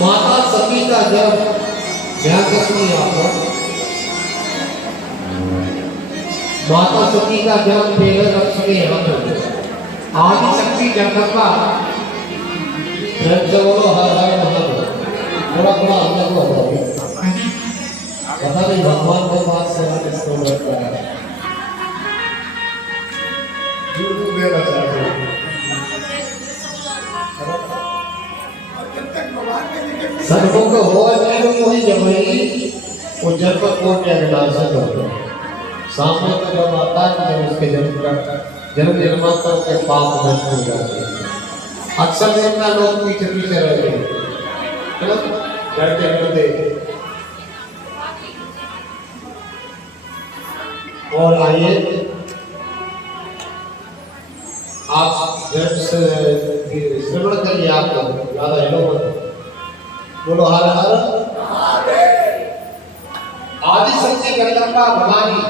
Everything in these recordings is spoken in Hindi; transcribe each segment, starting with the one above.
माता सती का जन्म ध्यान रखिए आप। माता सती का जन्म 13 वर्ष के यहाँ पर आदि शक्ति जगदम्बा बोलो हर हर महादेव। थोड़ा थोड़ा अंदर को हटाओ, पता नहीं भगवान के पास सेवा किसको मिलता है। सन्मुख हो वही जमई वो जन्म कोट के विनाशक होता है। सामने तो जब आता है जब उसके जन्म जन्मांतर के पाप नष्ट हो जाते हैं। अक्सर देखना लोग पीछे पीछे रहते हैं, डरते डरते। और आइए आप श्रवण करिए, आप लोग ज्यादा हेलो बोलो हर हर। आदि शक्ति जगदम्बा भवानी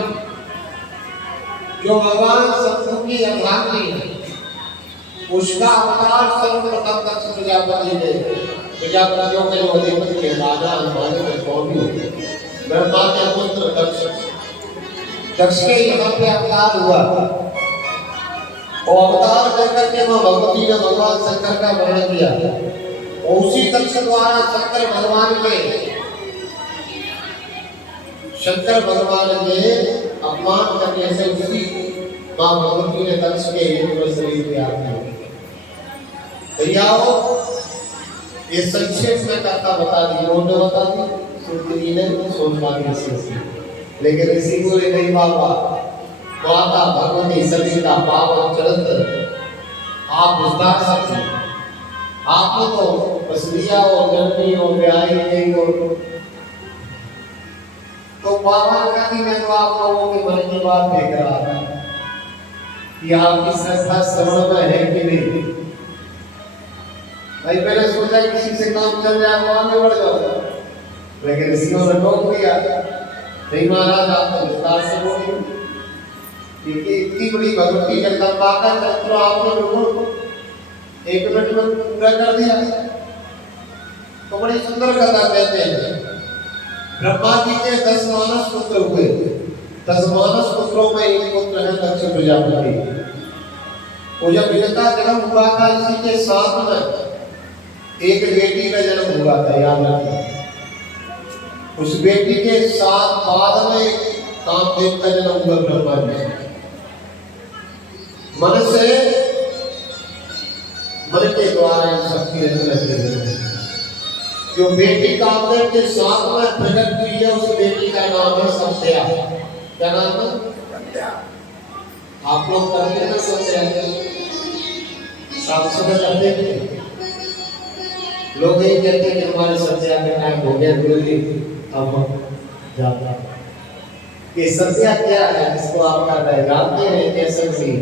जो भगवान सतगुरु की अर्धांगिनी है, उसका अवतार सर्वप्रथम दक्ष प्रजापति ने, प्रजापतियों के जो अधिपति के राजा हनुमान के स्वामी होते, ब्रह्मा के पुत्र दक्ष के यहाँ पे अवतार हुआ। और अवतार लेकर के मां भगवती ने भगवान शंकर का वर्णन किया। और उसी दक्ष द्वारा शंकर भगवान के अपमान करने से उसी मां भगवती ने दक्ष के शरीर में आत्मा भैया ये संक्षेप में कथा बता दी, उन्होंने बता दी सुंदरी ने सोचना की, लेकिन ऋषि बोले नहीं बाबा, माता भगवती सती का पावन चरित्र आप विस्तार सकते, आपने तो बस लिया और जन्मी और ब्याही नहीं हो। तो बाबा ने कहा मैं तो आप लोगों के मन की बात देख रहा था कि आपकी श्रद्धा श्रवण में है कि नहीं। भाई पहले सोचा किसी से काम चल जाए तो आगे बढ़ जाओ, लेकिन ऋषियों ने रोक दिया। नहीं महाराज आप तो विस्तार से बोलिए कि इतनी बड़ी भगवती जगदम्बा का चरित्र आपने बिल्कुल 1 मिनट में पूरा कर दिया। तो बड़ी सुंदर कथा कहते हैं। ब्रह्मा जी के 10 मानस पुत्र हुए। 10 मानस पुत्रों में एक पुत्र है दक्ष प्रजापति। वो जब इनका जन्म हुआ था, इसी के साथ में एक बेटी का जन्म हुआ था, याद रखना। उस बेटी के साथ बाद में कामदेव का जन्म हुआ ब्रह्मा जी। मन के द्वारा शक्ति रहती है। जो बेटी कामदेव के साथ में प्रकट हुई है, उस बेटी का नाम है सत्या। क्या नाम है? आप लोग करते हैं सत्या, साफ सुथरा करते हैं। लोग यही कहते हैं कि हमारे सत्या का टाइम हो गया, गुरुजी अब हम जाते हैं। ये सत्या क्या है जिसको आप कहते हैं, जानते हैं कैसे नहीं,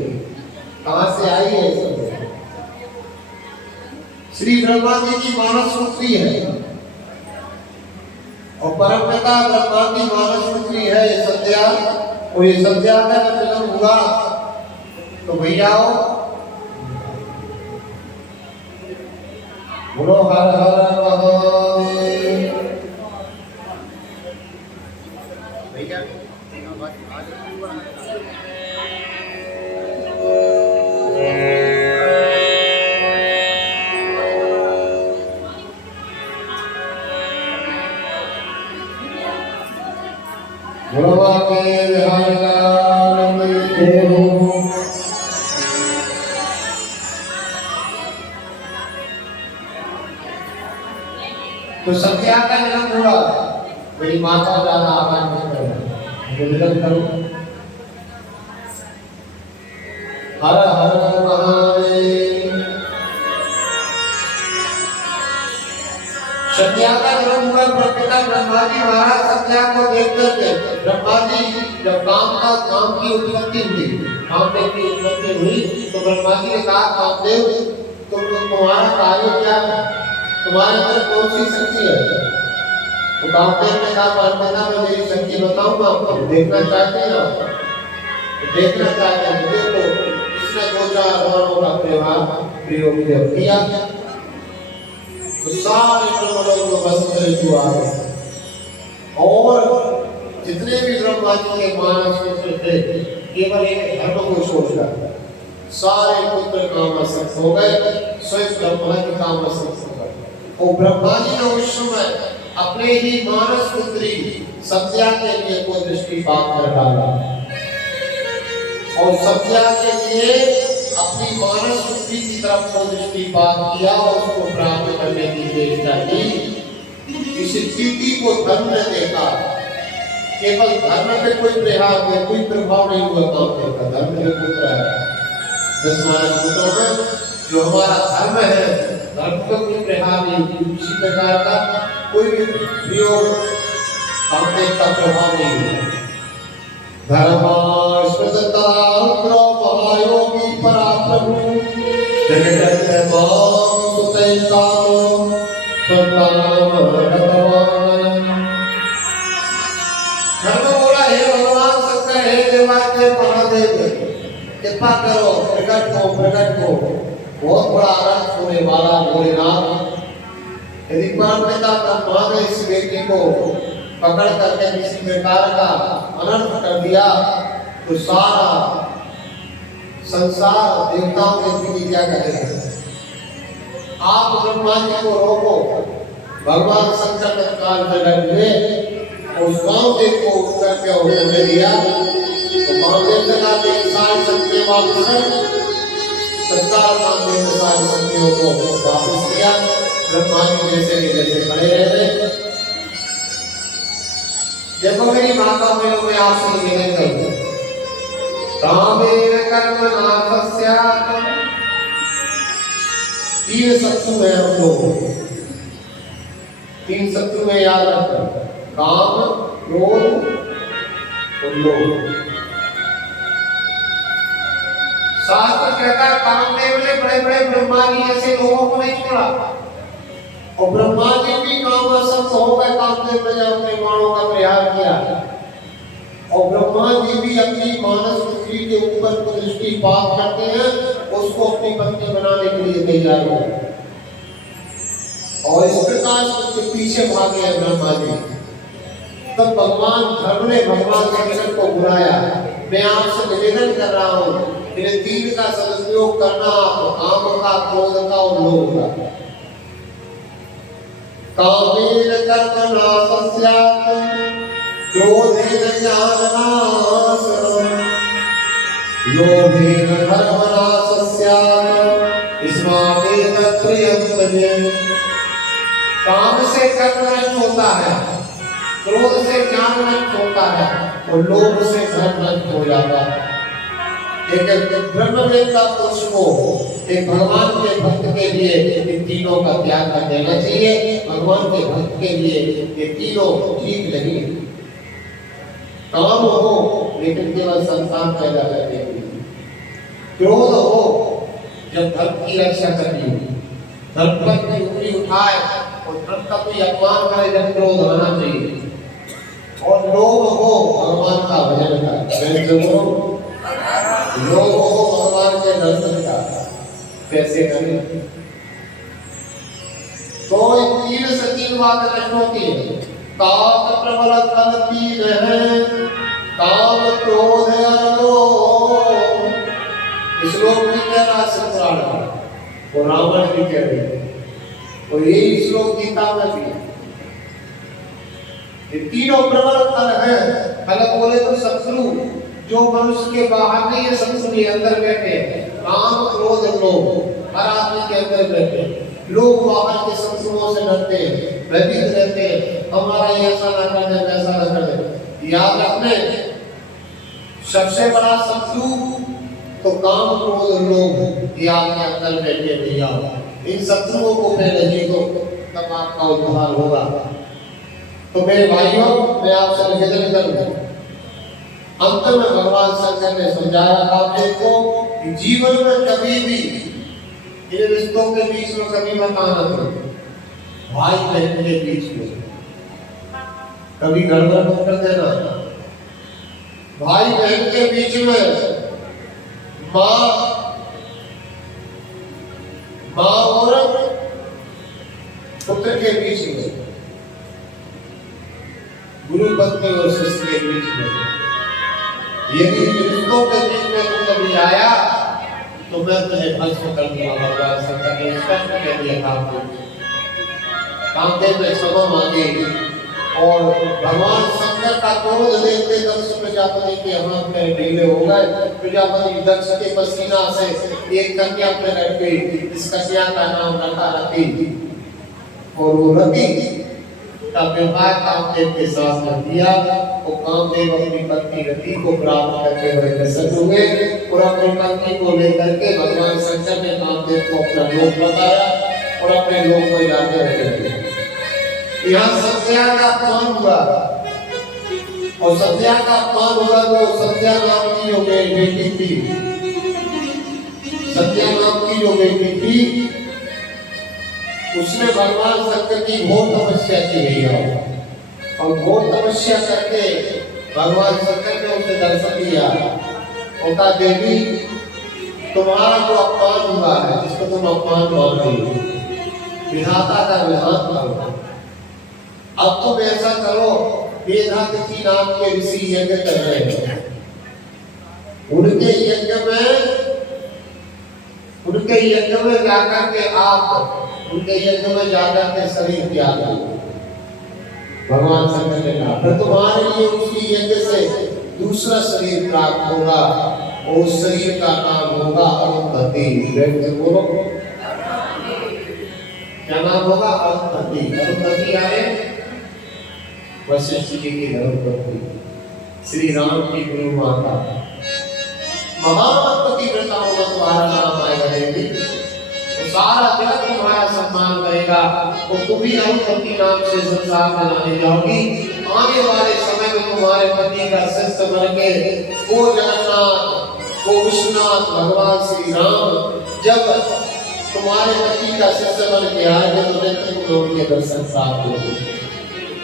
कहां से आई है सत्या? श्री ब्रह्मा जी की मानस पुत्री है और परमपिता ब्रह्मा की मानस पुत्री है ये सत्या। और ये सत्या का जन्म हुआ तो भैया बोलो हर हर महादेव। भैया तो सत्या का जन्म हुआ। मेरी माता ज्यादा आवाज नहीं करो, हर हर महादेव। सत्या का जन्म हुआ। पिता ब्रह्मा जी महाराज सत्या को देख करके ब्रह्मा जी जब काम की उत्पत्ति हुई, कामदेव की उत्पत्ति हुई, तो ब्रह्मा जी ने कहा कामदेव तुम्हारा कार्य क्या है, तुम्हारे अंदर कौन सी शक्ति है? तो कामदेव ने कहा परमपिता मैं मेरी शक्ति बताऊंगा आपको, देखना चाहते हैं आप? देखना चाहते हैं? देखो कृष्ण दो चार बाणों का त्योहार प्रयोग किया तो सारे ब्रह्मलोक में बसंत ऋतु आ गए और जितने भी ब्रह्मा जी के मानस पुत्र थे केवल एक धर्म को छोड़कर सारे पुत्र कामसक्त हो गए, स्वयं ब्रह्मा जी कामसक्त हो गए। और ब्रह्मा जी ने उस समय अपने ही मानस पुत्री सत्या के लिए को दृष्टिपात कर डाला और सत्या के लिए अपनी मानस पुत्री की तरफ को दृष्टिपात किया और उसको प्राप्त करने की चेष्टा की। इस स्थिति को धर्म ने देखा, केवल धर्म पे कोई प्रभाव नहीं, कोई प्रभाव नहीं हुआ काम करता। धर्म के पुत्र है 10 मानस पुत्रों में जो हमारा धर्म है, धर्म का कोई प्रभाव नहीं, किसी प्रकार का कोई भी प्रयोग हमने का प्रभाव नहीं हुआ। धर्मास्पदता महायोगी पराप्रभु जगत मां सुतैता संतान भगवान। धर्म बोला हे भगवान शंकर, हे देवादिदेव महादेव, कृपा करो, प्रकट को बहुत बड़ा अनर्थ होने वाला भोलेनाथ। यदि परमपिता ब्रह्मा ने इस व्यक्ति को पकड़ करके किसी प्रकार का अनर्थ कर दिया तो सारा संसार देवताओं के प्रति क्या करेगा। आप ब्रह्मा जी को रोको। भगवान शंकर तत्काल प्रकट हुए और उस कामदेव को उठ करके उन्होंने दिया तो कामदेव से कहा सारी शक्तियां वापस तत्काल कामदेव ने सारी शक्तियों को वापस किया। ब्रह्मा जी जैसे खड़े रहे। देखो मेरी माता बहनों में आपसे निवेदन करूं, कामेन कर्मणास्य तीन शत्रु है हम लोग, तीन शत्रु है याद रखना, काम, क्रोध और लोभ। शास्त्र कहता है कामदेव ने बड़े बड़े ब्रह्मा जी ऐसे लोगों को नहीं छोड़ा और ब्रह्मा जी भी कामासक्त हो गए। कामदेव ने जब अपने बाणों का प्रहार किया और ब्रह्मा जी भी अपनी मानस पुत्री के ऊपर को दृष्टिपात करते हैं, उसको अपनी पत्नी बनाने के लिए तैयार हो गए और इस प्रकार उसके पीछे भागे हैं ब्रह्मा जी। तब भगवान धर्म ने भगवान शंकर को बुलाया, मैं आपसे निवेदन कर रहा हूँ इन तीन का सदुपयोग करना, काम का, क्रोध का और लोभ का। कामेन कर्मणास्य क्रोधेन ज्ञाननाशनम् लोभेन धर्मनाशस्य स्मादेन प्रियंतये। काम से कर्म नष्ट होता है, क्रोध से ज्ञान नष्ट होता है और लोभ से धर्म नष्ट हो जाता है। एक ब्रह्मवेत्ता पुरुष को एक भगवान के भक्त के लिए इन तीनों का त्याग कर देना चाहिए। भगवान के भक्त के लिए ये तीनों ठीक नहीं। काम हो लेकिन केवल संतान पैदा करने के लिए, क्रोध हो जब धर्म की रक्षा करनी हो, धर्म पर की उंगली उठाए और धर्म का कोई अपमान करे जब क्रोध होना चाहिए, और लोभ हो भगवान का भजन का, लोग हो भगवान के दर्शन का कैसे करें। तो तीन से तीन बात नष्ट होती है। तात प्रबल फल तीन है, काम, क्रोध और लोभ। इस श्लोक में कह रहा है पुराण और रावण भी कह रही है और यही श्लोक गीता में भी। ये तीनों प्रबल फल है। फल बोले तो शत्रु जो मनुष्य के बाहर नहीं है, शत्रु के अंदर बैठे हैं। काम, क्रोध, लोभ हर आदमी के अंदर बैठे हैं। लोग बाहर के शत्रुओं से डरते हैं, भयभीत रहते हैं, हमारा ये ऐसा ना कर दे, वैसा ना कर दे। याद रखने सबसे बड़ा शत्रु तो काम, क्रोध, लोभ ये आपके अंदर बैठे भैया। इन शत्रुओं को पहले जीतो तब आपका उद्धार होगा। तो मेरे भाइयों, मैं आपसे निवेदन करूंगा, अंत में भगवान शंकर ने समझाया कामदेव को कि जीवन में कभी भी इन रिश्तों के बीच में कभी मत आना चाहिए। भाई बहन के बीच में कभी गड़बड़ मत कर देना। भाई बहन के बीच में, माँ माँ और पुत्र के बीच में, गुरु पत्नी और शिष्य के बीच में, यदि रिश्तों के बीच में तू कभी आया तो मैं तुझे भस्म कर दूंगा। भगवान शंकर ने स्पष्ट कह दिया कामदेव में क्षमा मांगी। और भगवान शंकर का क्रोध देखते दक्ष प्रजापति के हाथ में ढीले हो गए। प्रजापति दक्ष के पसीना से एक कन्या प्रकट गई। इस कन्या का नाम रखा रति, और वो रति का विवाह कामदेव के साथ कर दिया। और कामदेव अपनी पत्नी रति को प्राप्त करके बड़े प्रसन्न हुए और अपनी पत्नी को लेकर के भगवान शंकर ने कामदेव को अपना लोक बताया और अपने लोक में जाते रहे। यहाँ संध्या का अपमान हुआ, और संध्या का अपमान हुआ तो संध्या नाम की जो बेटी थी, संध्या नाम की जो बेटी थी, उसने भगवान शंकर की घोर तपस्या की है। और घोर तपस्या करके भगवान शंकर ने उसे दर्शन दिया और कहा देवी तुम्हारा जो अपमान हुआ है, जिसको तुम अपमान मानती हो, विधाता का विधान करो। अब तुम ऐसा करो, वेदांति नाम के ऋषि यज्ञ कर रहे हैं, उनके यज्ञ में जाकर के आप उनके यज्ञ में जाकर के शरीर त्याग दो। भगवान शंकर ने कहा फिर तुम्हारे लिए उसी यज्ञ से दूसरा शरीर प्राप्त होगा, और उस शरीर का नाम होगा अरुंधति। बोलो क्या नाम होगा? अरुंधति। अरुंधति आए वशिष्ठ जी की धर्मपत्नी, श्री राम की गुरु माता, महापति व्रताओं में तुम्हारा नाम आएगा देवी, तो सारा जगत तुम्हारा सम्मान करेगा, और तुम भी अरुंधति नाम से संसार में जाने जाओगी। आने वाले समय में तुम्हारे पति का शिष्य बन के वो जगन्नाथ, वो विश्वनाथ भगवान श्री राम जब तुम्हारे पति का शिष्य बन के आएंगे तो तुम लोगों के दर्शन प्राप्त होंगे।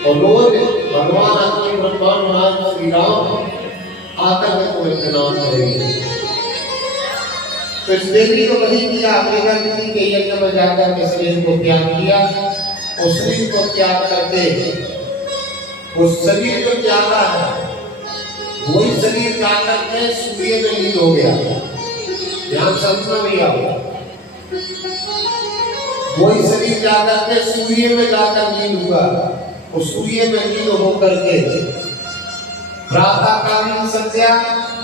और रोज भगवान अपने ब्रह्मांड महाराज श्री राम आकर के तुम्हें प्रणाम करेंगे। तो इस देवी को वही किया, वेदांति के यज्ञ में जाकर के शरीर को त्याग किया, और शरीर को त्याग करके उस शरीर को त्यागा है, वही शरीर जाकर के सूर्य में लीन हो गया। ध्यान समझना भैया, वही शरीर जाकर के सूर्य में जाकर लीन हुआ, और सूर्य में लीन होकर के प्रातःकालीन संध्या,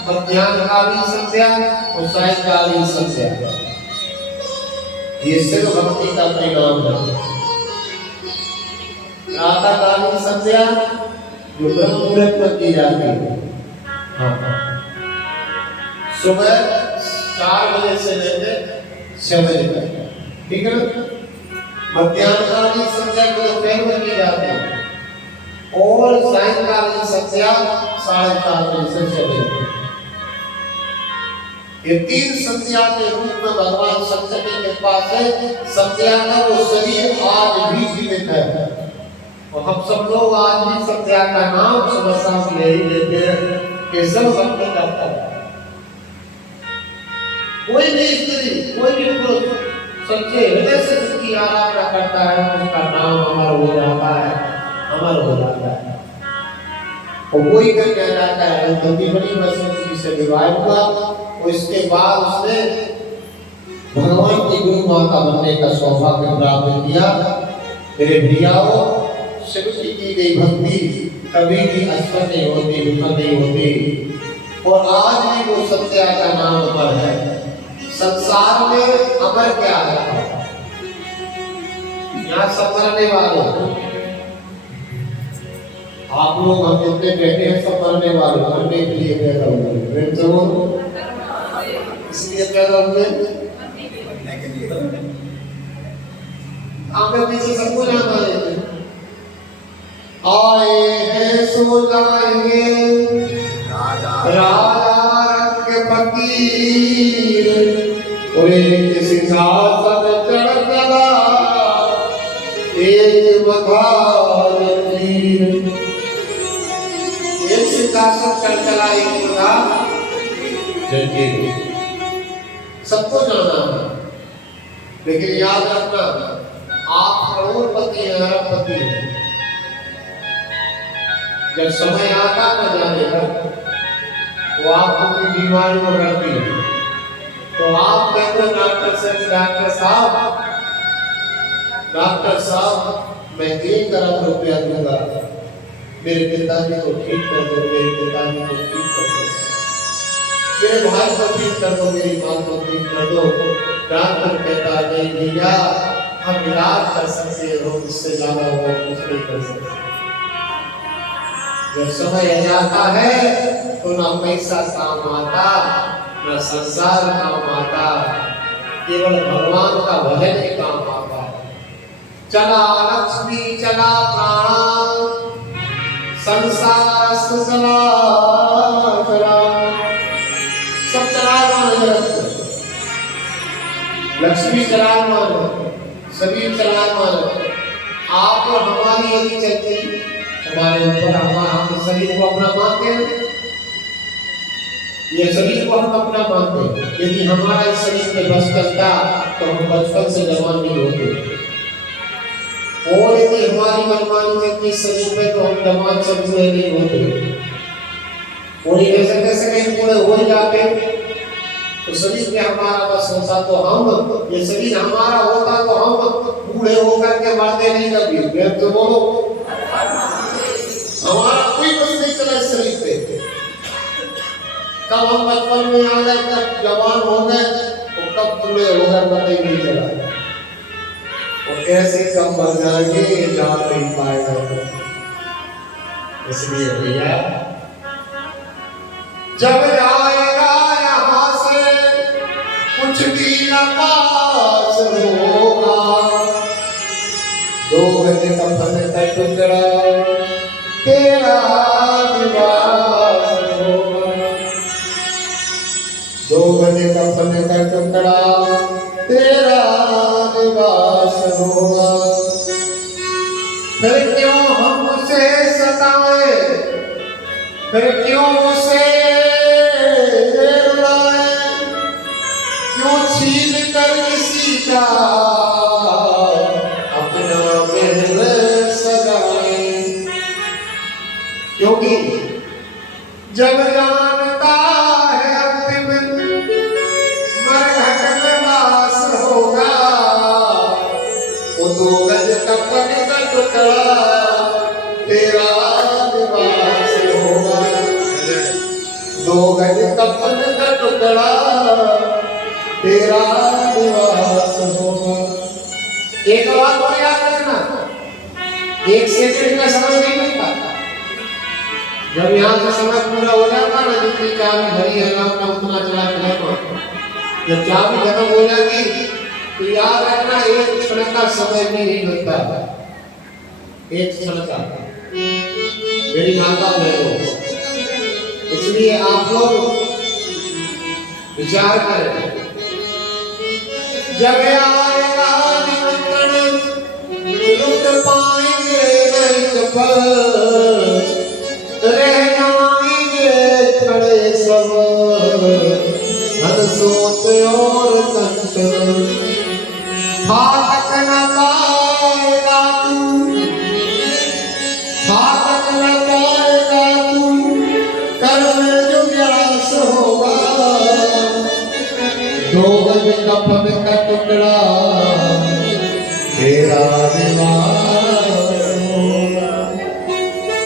मध्याह्नकालीन संध्या और सायंकालीन संध्या, ये सिर्फ भक्ति का परिणाम है। प्रातःकालीन संध्या जो ब्रह्म मुहूर्त में की जाती है, सुबह 4 बजे से लेकर 6 बजे तक, ठीक है ना। मध्याह्नकालीन संध्या को दोपहर में की जाती है, और सायंकालीन संध्या 4:30 बजे से 6 बजे तक। ये 3 संध्या के रूप में भगवान शंकर की कृपा से संध्या का वो शरीर आज भी जीवित है, और हम सब लोग आज भी संध्या का नाम सुबह ले ही लेते हैं कि सब भक्ति करता है। कोई भी स्त्री, कोई भी पुरुष सच्चे हृदय से उसकी आराधना करता है, उसका नाम अमर हो जाता है, अमर हो जाता है। और वही कर कह जाता है तभी बड़ी वशिष्ठ जी से विवाह हुआ, और इसके बाद उसने भगवान की गुरु माता बनने का सौभाग्य प्राप्त किया। मेरे भैयाओं, शिव की गई भक्ति कभी भी असफल नहीं होती, विफल नहीं होती, और आज भी वो सत्या का नाम अमर है। संसार में अमर क्या है? यहाँ सब मरने वाले, आप लोग हम जितने बैठे हैं सब मरने वाले, मरने के लिए पैदा हुए, इसलिए पैदा हुए। आगे पीछे सबको जाना है, आए हैं सो जाएंगे राजा रंग फकीर, एक सिंहासन चढ़ चला एक बघार तीर। एक सिंहासन चढ़ चला एक बघार, सबको जाना है। लेकिन याद रखना, आप करोड़पति हैं, अरबपति हैं। जब समय आता ना जाने का, वो आपको कोई बीमारी में करती है, तो आप कहते हो डॉक्टर साहब मैं 1 अरब रुपया दूंगा, मेरे पिताजी को ठीक कर दो, मेरे पिताजी को ठीक कर दो, मेरे भाई को ठीक कर दो, मेरी माँ को ठीक कर दो। डॉक्टर कहता नहीं भैया, हम इलाज कर सकते हो, इससे ज्यादा वो कुछ नहीं कर सकते। जब समय आता है तो ना पैसा काम आता, ना संसार काम आता, केवल भगवान का भजन ही काम आता है। चला लक्ष्मी चला प्राण, संसार चला चला, सब चलायमान, लक्ष्मी चलायमान, सभी चलायमान। आप और हमारी यदि चलती हमारे ऊपर, हम शरीर को अपना मानते हैं, ये शरीर को हम अपना मानते हैं। यदि हमारा इस शरीर में बस चलता तो हम बचपन से जवान नहीं होते, और यदि हमारी मनमानी चलती शरीर में तो हम जवान से पूरे नहीं होते। और ये कैसे कहीं पूरे हो जाते, तो शरीर में हमारा बस होता तो हम, ये शरीर हमारा होता तो हम बूढ़े होकर के मरते नहीं कभी। तो बोलो, हमारा कोई बस नहीं चला इस शरीर पे। कब हम बचपन में आ गए, कब जवान हो गए, तो कब बूढ़े हो गए पता ही नहीं चला। और कैसे कब मर जाएंगे जान नहीं पाएगा। इसलिए भैया जब आएगा यहाँ से कुछ भी न पास होगा, 2 गज कफन का टुकड़ा तेरा निवास होगा, 2 गज कफन का टुकड़ा तेरा निवास होगा। फिर क्यों हमसे सताए, फिर क्यों उसे रुलाए, क्यों छीन कर किसी का अपना महल सजाए। क्योंकि जब जानता है अंतिम मरघट में वास होगा, वो 2 गज कफन का टुकड़ा तेरा निवास होगा, 2 गज कफन का टुकड़ा तेरा निवास होगा। एक बात और याद रखना, 1 सेकंड का समय नहीं मिलता। जब यहाँ से समय पूरा हो जाता ना, जितनी चाबी भरी है अपना उतना चला चलेगा। जब चाबी खत्म हो जाएगी तो याद रखना 1 क्षण का समय भी नहीं मिलता, 1 क्षण का। मेरी माता बहनों, इसलिए आप लोग विचार करें, जब आएगा निमंत्रण लुट पाएंगे नहीं पल, रह जाएंगे खड़े सब धन सोच और कंचन। फाटक न पाएगा तू, फाटक न पाएगा तू, कर्म जो व्यास होगा, 2 गज कफन का टुकड़ा तेरा निवास होगा।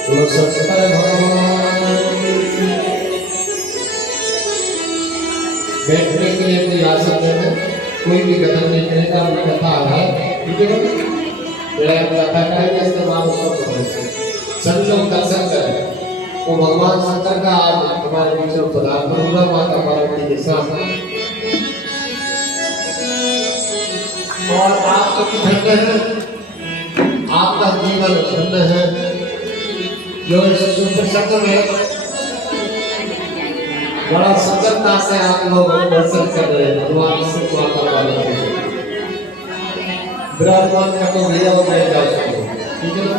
तो सत्तर भगवान बैठने के लिए कोई आसन है, कोई भी कदम नहीं करेगा। अपनी कथा है, ठीक है, कथा करेंगे, इस्तेमाल सब करेंगे। सभी लोग दर्शन करें। वो भगवान शंकर का आज हमारे बीच में पधार करूंगा, माता पार्वती के साथ। और आप तो धन्य हैं, आपका जीवन धन्य है, जो इस सुप्रसन्न में बड़ा सजगता से आप लोग दर्शन कर रहे हैं। भगवान से माता पार्वती विराजमान का तो भैया हो जाएगा, ठीक है ना।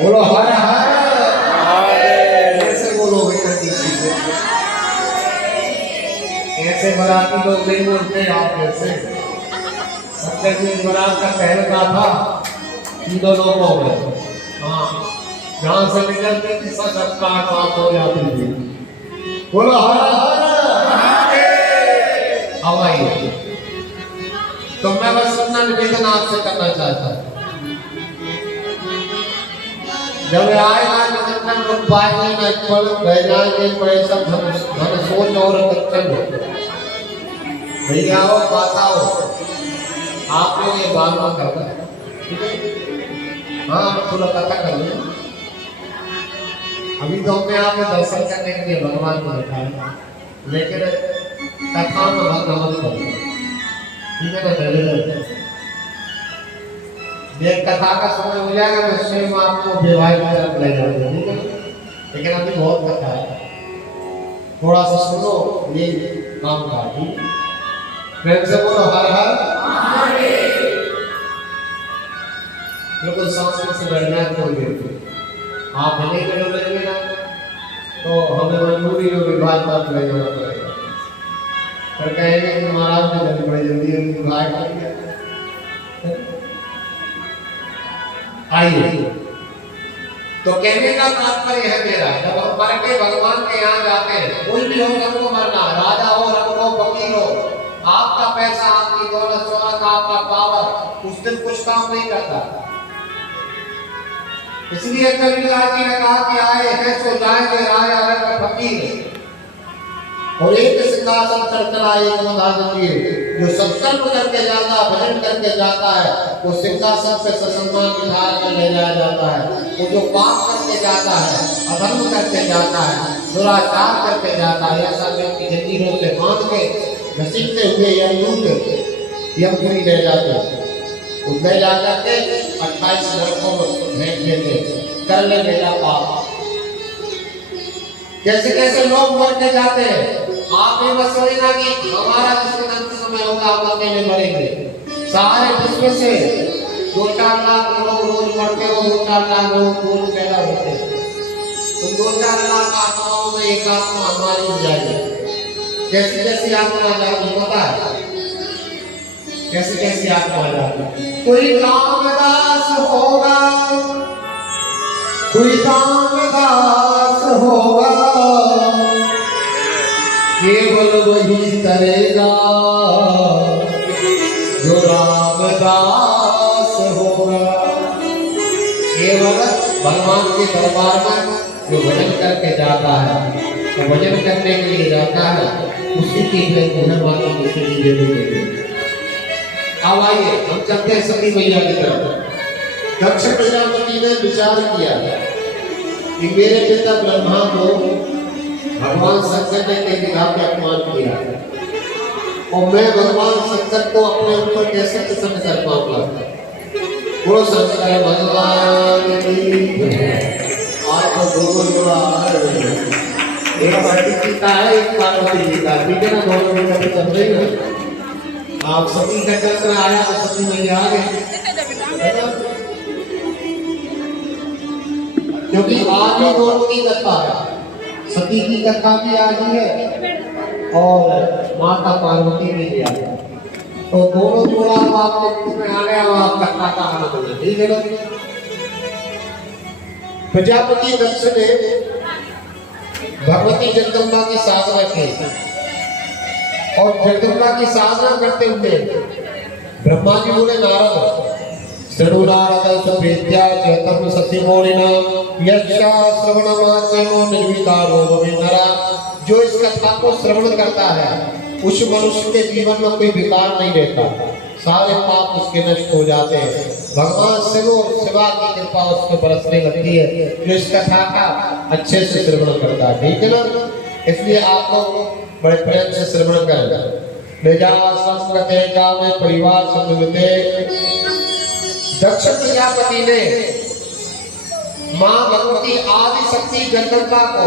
बोलो हर हर, ऐसे बोलो बेटा किसी से। ऐसे बराती लोग नहीं बोलते आप जैसे। सत्यजीत महाराज का कहना था तीनों लोगों में, हाँ, जहाँ से निकलते थी सबका आत्मा हो जाती थी। बोलो हर हर हवाई। तो मैं बस अपना निवेदन आपसे करना चाहता हूँ, जब आएगा निरंतर लोग पाएंगे न फल बह जाएंगे पैसा धन सोच और दक्षण भैया हो बाता हो आप लोग ये बात मत करना। हाँ थोड़ा कथा कर लो। अभी तो हमने आपके दर्शन करने के लिए भगवान को बैठाया, लेकिन कथा में भगवान को ठीक है ना। ये कथा का समय हो जाएगा मैं स्वयं आपको विवाहित तरफ ले जाऊंगा, ठीक है। लेकिन अभी बहुत कथा है, थोड़ा सा सुनो ये काम का। ठीक प्रेम से बोलो हर हर बिल्कुल सांस से बढ़िया कोई भी आप नहीं करोगे ना तो हमें मजबूरी होगी बात बात ले जाना पड़ेगा। पर कहेंगे कि महाराज ने जल्दी बड़ी जल्दी विवाह कर दिया। आइए, तो कहने का तात्पर्य है मेरा, जब हम मर के भगवान के यहाँ जाते हैं, कोई भी हो सबको मरना, राजा हो रंग हो फकीर हो, आपका पैसा आपकी दौलत शोहरत आपका पावर उस दिन कुछ काम नहीं करता। इसलिए कबीरदास जी ने कहा कि आए हैं सो जाएंगे राजा रंग फकीर, और एक सिंहासन पर चला एक उदाहरण दिए। जो सत्कर्म करके जाता है भजन करके जाता है वो सिंहासन पे ससम्मान बिठा कर ले जाया जाता है। वो जो पाप करके जाता है अधर्म करके जाता है दुराचार करके जाता है ऐसा व्यक्ति जंजीरों से बांध के घसीटते हुए यमपुरी ले जाते ले जाकर के 28 नरकों में भेज देते कर ले मेरा पाप। कैसे कैसे लोग मर के जाते हैं। आप ये बस सोचना कि हमारा जिसका अंत समय होगा हम में मरेंगे। सारे विश्व से 2-4 लाख लोग रोज मरते हो, 2-4 लाख लोग रोज पैदा होते हैं। तो 2-4 लाख आत्माओं में एक आत्मा हमारी हो जाएगी। कैसी कैसी आत्मा जाती पता है? कैसी कैसी आत्मा जाती? कोई रामदास होगा, कोई रामदास होगा, केवल वही करेगा जो रामदास होगा। केवल भगवान के दरबार में जो भजन करके जाता है, तो भजन करने के लिए जाता है, उसी के लिए बाकी किसी की जरूरत नहीं। अब आइए हम चलते हैं सती मैया की तरफ। दक्ष प्रजापति ने विचार किया कि मेरे पिता ब्रह्मा को भगवान शंकर ने कई जगह पे अपमान किया और मैं भगवान शंकर को अपने ऊपर कैसे प्रसन्न कर पाऊंगा। बोलो शंकर भगवान की। आज तो दोनों जुड़ा एक सती जी का है एक पार्वती जी का, ठीक है ना। दोनों मिलकर के चल रही है। आप सती का चक्र आया तो सती मैया आ गई, क्योंकि आज ही दोनों की कथा है। सती की कथा भी आज ही है और माता पार्वती भी आ गई, तो दोनों जोड़ा आपके बीच में आ गया और आप कथा का आनंद ले। ठीक है ना। प्रजापति दक्ष ने भगवती जगदम्बा की साधना की और जगदम्बा की साधना करते हुए ब्रह्मा जी बोले नारद श्रृणु नारद सुवेद्या चैतन्य सती मोलिना यक्षा श्रवण मात्रेनो निर्विकारो भवेन्नरा। जो इस कथा को श्रवण करता है उस मनुष्य के जीवन में कोई विकार नहीं रहता, सारे पाप उसके नष्ट हो जाते हैं। भगवान शिव और शिवा की कृपा उस पर बरसने लगती है जो इस कथा का अच्छे से श्रवण करता है। ठीक है ना। इसलिए आप लोग बड़े प्रेम से श्रवण करें। निजा संस्कृते कामे परिवार समन्विते। दक्ष प्रजापति ने मां भगवती आदि शक्ति जगदम्बा को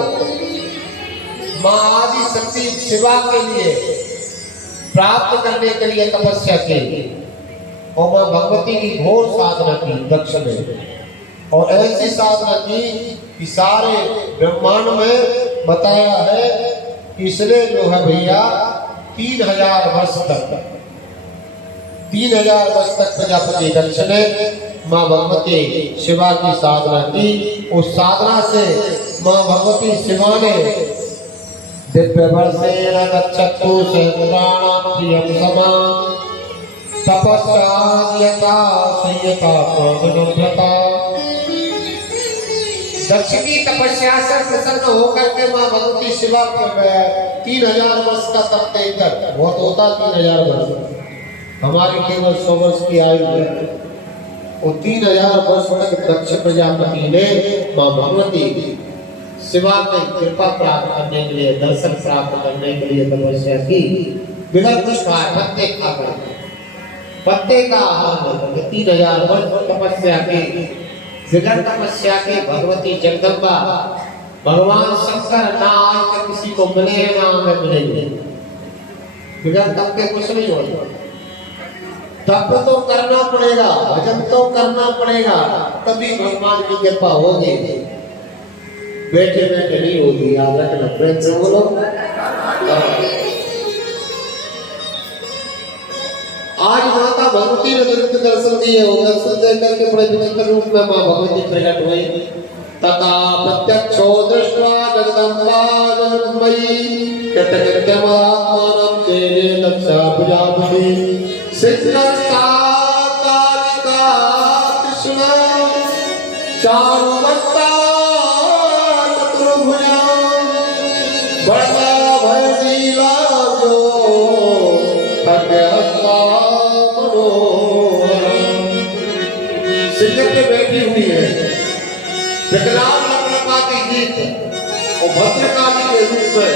मां आदि शक्ति शिवा के लिए प्राप्त करने के लिए तपस्या की और मां भगवती की घोर साधना की दक्ष ने, और ऐसी साधना की कि सारे ब्रह्मांड में बताया है कि इसने जो है भैया 3000 वर्ष तक 3000 वर्ष तक प्रजापति दक्ष ने माँ भगवती शिवा की साधना की। उस साधना से माँ भगवती शिवा ने दिव्य वर्षेण गच्छतु सहस्राणां प्रियं समां तपस्या संयता प्रवृत्ता। दक्ष की तपस्या से प्रसन्न होकर के माँ भगवती शिवा 3000 वर्ष का तप देकर, बहुत होता 3000 वर्ष, हमारी केवल 100 वर्ष की आयु है। और 3000 वर्ष तक दक्ष प्रजापति ने माँ भगवती शिवा की कृपा प्राप्त करने के लिए, दर्शन प्राप्त करने के लिए तपस्या की। बिना कुछ खाए पत्ते खाकर, पत्ते का आहार लेकर 3000 वर्ष तपस्या की। विगत तपस्या की भगवती जगदम्बा भगवान शंकर ना आज तक किसी को मिले हैं ना हमें मिलेंगे। विगत तप के कुछ नहीं होगा। तप तो करना पड़ेगा, भजन तो करना पड़ेगा, तभी भगवान की कृपा होगी। बैठे बैठे नहीं होगी, याद रखना। प्रेम से बोलो। आज माता भगवती ने दिव्य दर्शन दिए। वो दर्शन देकर के बड़े विचित्र रूप में माँ भगवती प्रकट हुई। तथा प्रत्यक्षो दृष्ट्वा जगदम्बा जगन्मयी कृतकृत्यमात्मानं तेने दक्षा प्रजापति सिद्धस्ता कालिका कृष्ण चारुवक्ता चतुर्भुजा बड़ा भयनीला जो खड्गहस्ता सिद्ध पे बैठी हुई है। विकराल लखनपाती गीत और भद्रकाली के रूप में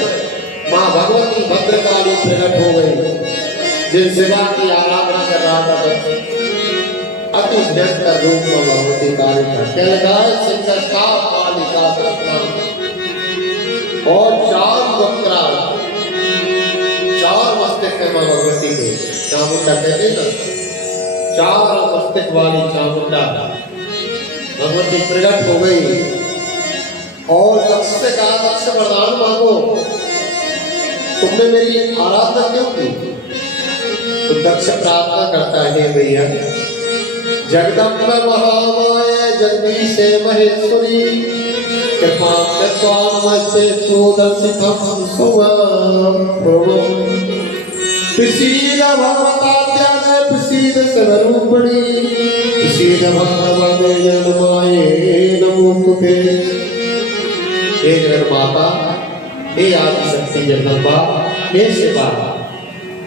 माँ भगवती भद्रकाली प्रकट हो गई। जिन शिवा की आराधना कर रहा था अति भयंकर रूप में भगवती कालिका कहलाए सिद्धस्ता कालिका कृष्ण और चार मस्तक है माँ भगवती के। चामुंडा कहते ना, चार मस्तक वाली चामुंडा भगवती प्रकट हो गई। और दक्ष से कहा, दक्ष वरदान मांगो, तुमने मेरी आराधना क्यों की? तो दक्ष प्रार्थना करता है, भैया जगदम्ब महामाया जगदीशे महेश्वरी कृपा कृपामस्ते सुदर्शितम सुवर्ण प्रसीद भगवताद्या प्रसीद सर्वरूपिणी प्रसीद भगवते जन्माये नमोस्तुते। हे जगन्माता, हे आदिशक्ति जगदम्बा, हे शिवा,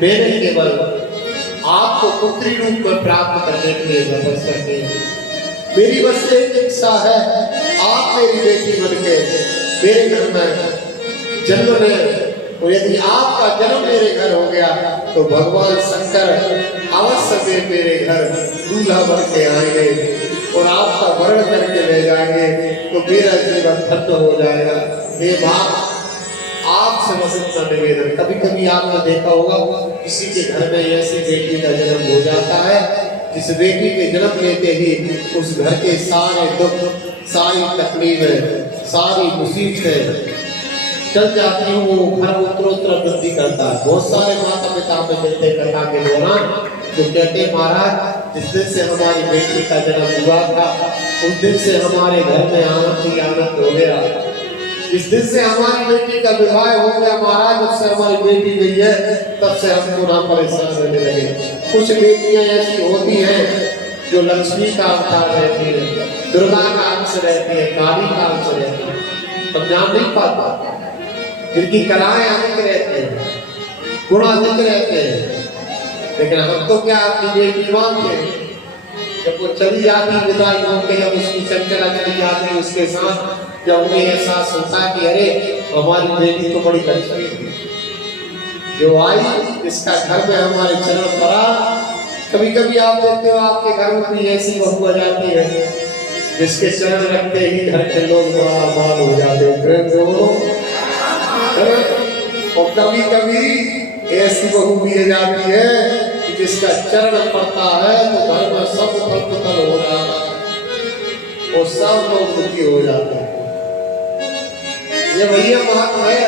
मैंने केवल आपको पुत्री रूप में प्राप्त करने के लिए तपस्या की। मेरी बस एक इच्छा है, आप मेरी बेटी बनके मेरे घर में जन्म लें। और यदि आपका जन्म मेरे घर हो गया तो भगवान शंकर अवश्य मेरे घर दूल्हा बन के आएंगे और आपका वर्ण करके ले जाएंगे तो मेरा जीवन धन्य हो जाएगा। हे बाप, आपसे वसंत निवेदन, कभी कभी आपने देखा होगा किसी के घर में ऐसी बेटी का जन्म हो जाता है जिस बेटी के जन्म लेते ही उस घर के सारे दुख, सारी तकलीफें, सारी मुसीबतें चल जाती हूँ। वो घर उत्तरोत्तर वृद्धि करता है। बहुत सारे माता पिता में मिलते कथा के दौरान जो कहते महाराज, जिस दिन से हमारी बेटी का जन्म हुआ था उस दिन से हमारे घर में आनंद ही आनंद हो गया। जिस दिन से हमारी बेटी का विवाह हो गया महाराज, जब से हमारी बेटी गई है तब से हमको ना परेशान रहने लगे। कुछ बेटियां ऐसी होती हैं जो लक्ष्मी का अवतार रहती है, दुर्गा का अंश रहती है, काली का अंश रहती है, तब जान नहीं पाता। जिनकी कलाएं अधिक रहते हैं, गुण अधिक रहते हैं, लेकिन हम तो क्या अपनी बेटी मानते हैं। जब वो चली जाती विदाई होकर, जब उसकी चंचला चली जाती उसके साथ, जब उन्हें एहसास होता है कि अरे हमारी बेटी तो बड़ी लक्ष्मी थी जो आई, इसका घर में हमारे चरण पड़ा। कभी कभी आप देखते हो आपके घर में भी ऐसी बहू आ जाती है जिसके चरण रखते ही घर के लोग बड़ा आबाद हो जाते हैं। प्रेम से बोलो। और कभी कभी ऐसी बहू भी जाती है कि जिसका चरण पड़ता है तो घर में सब उथल हो जाता है और सब लोग दुखी हो जाते हैं। ये भैया महत्व है।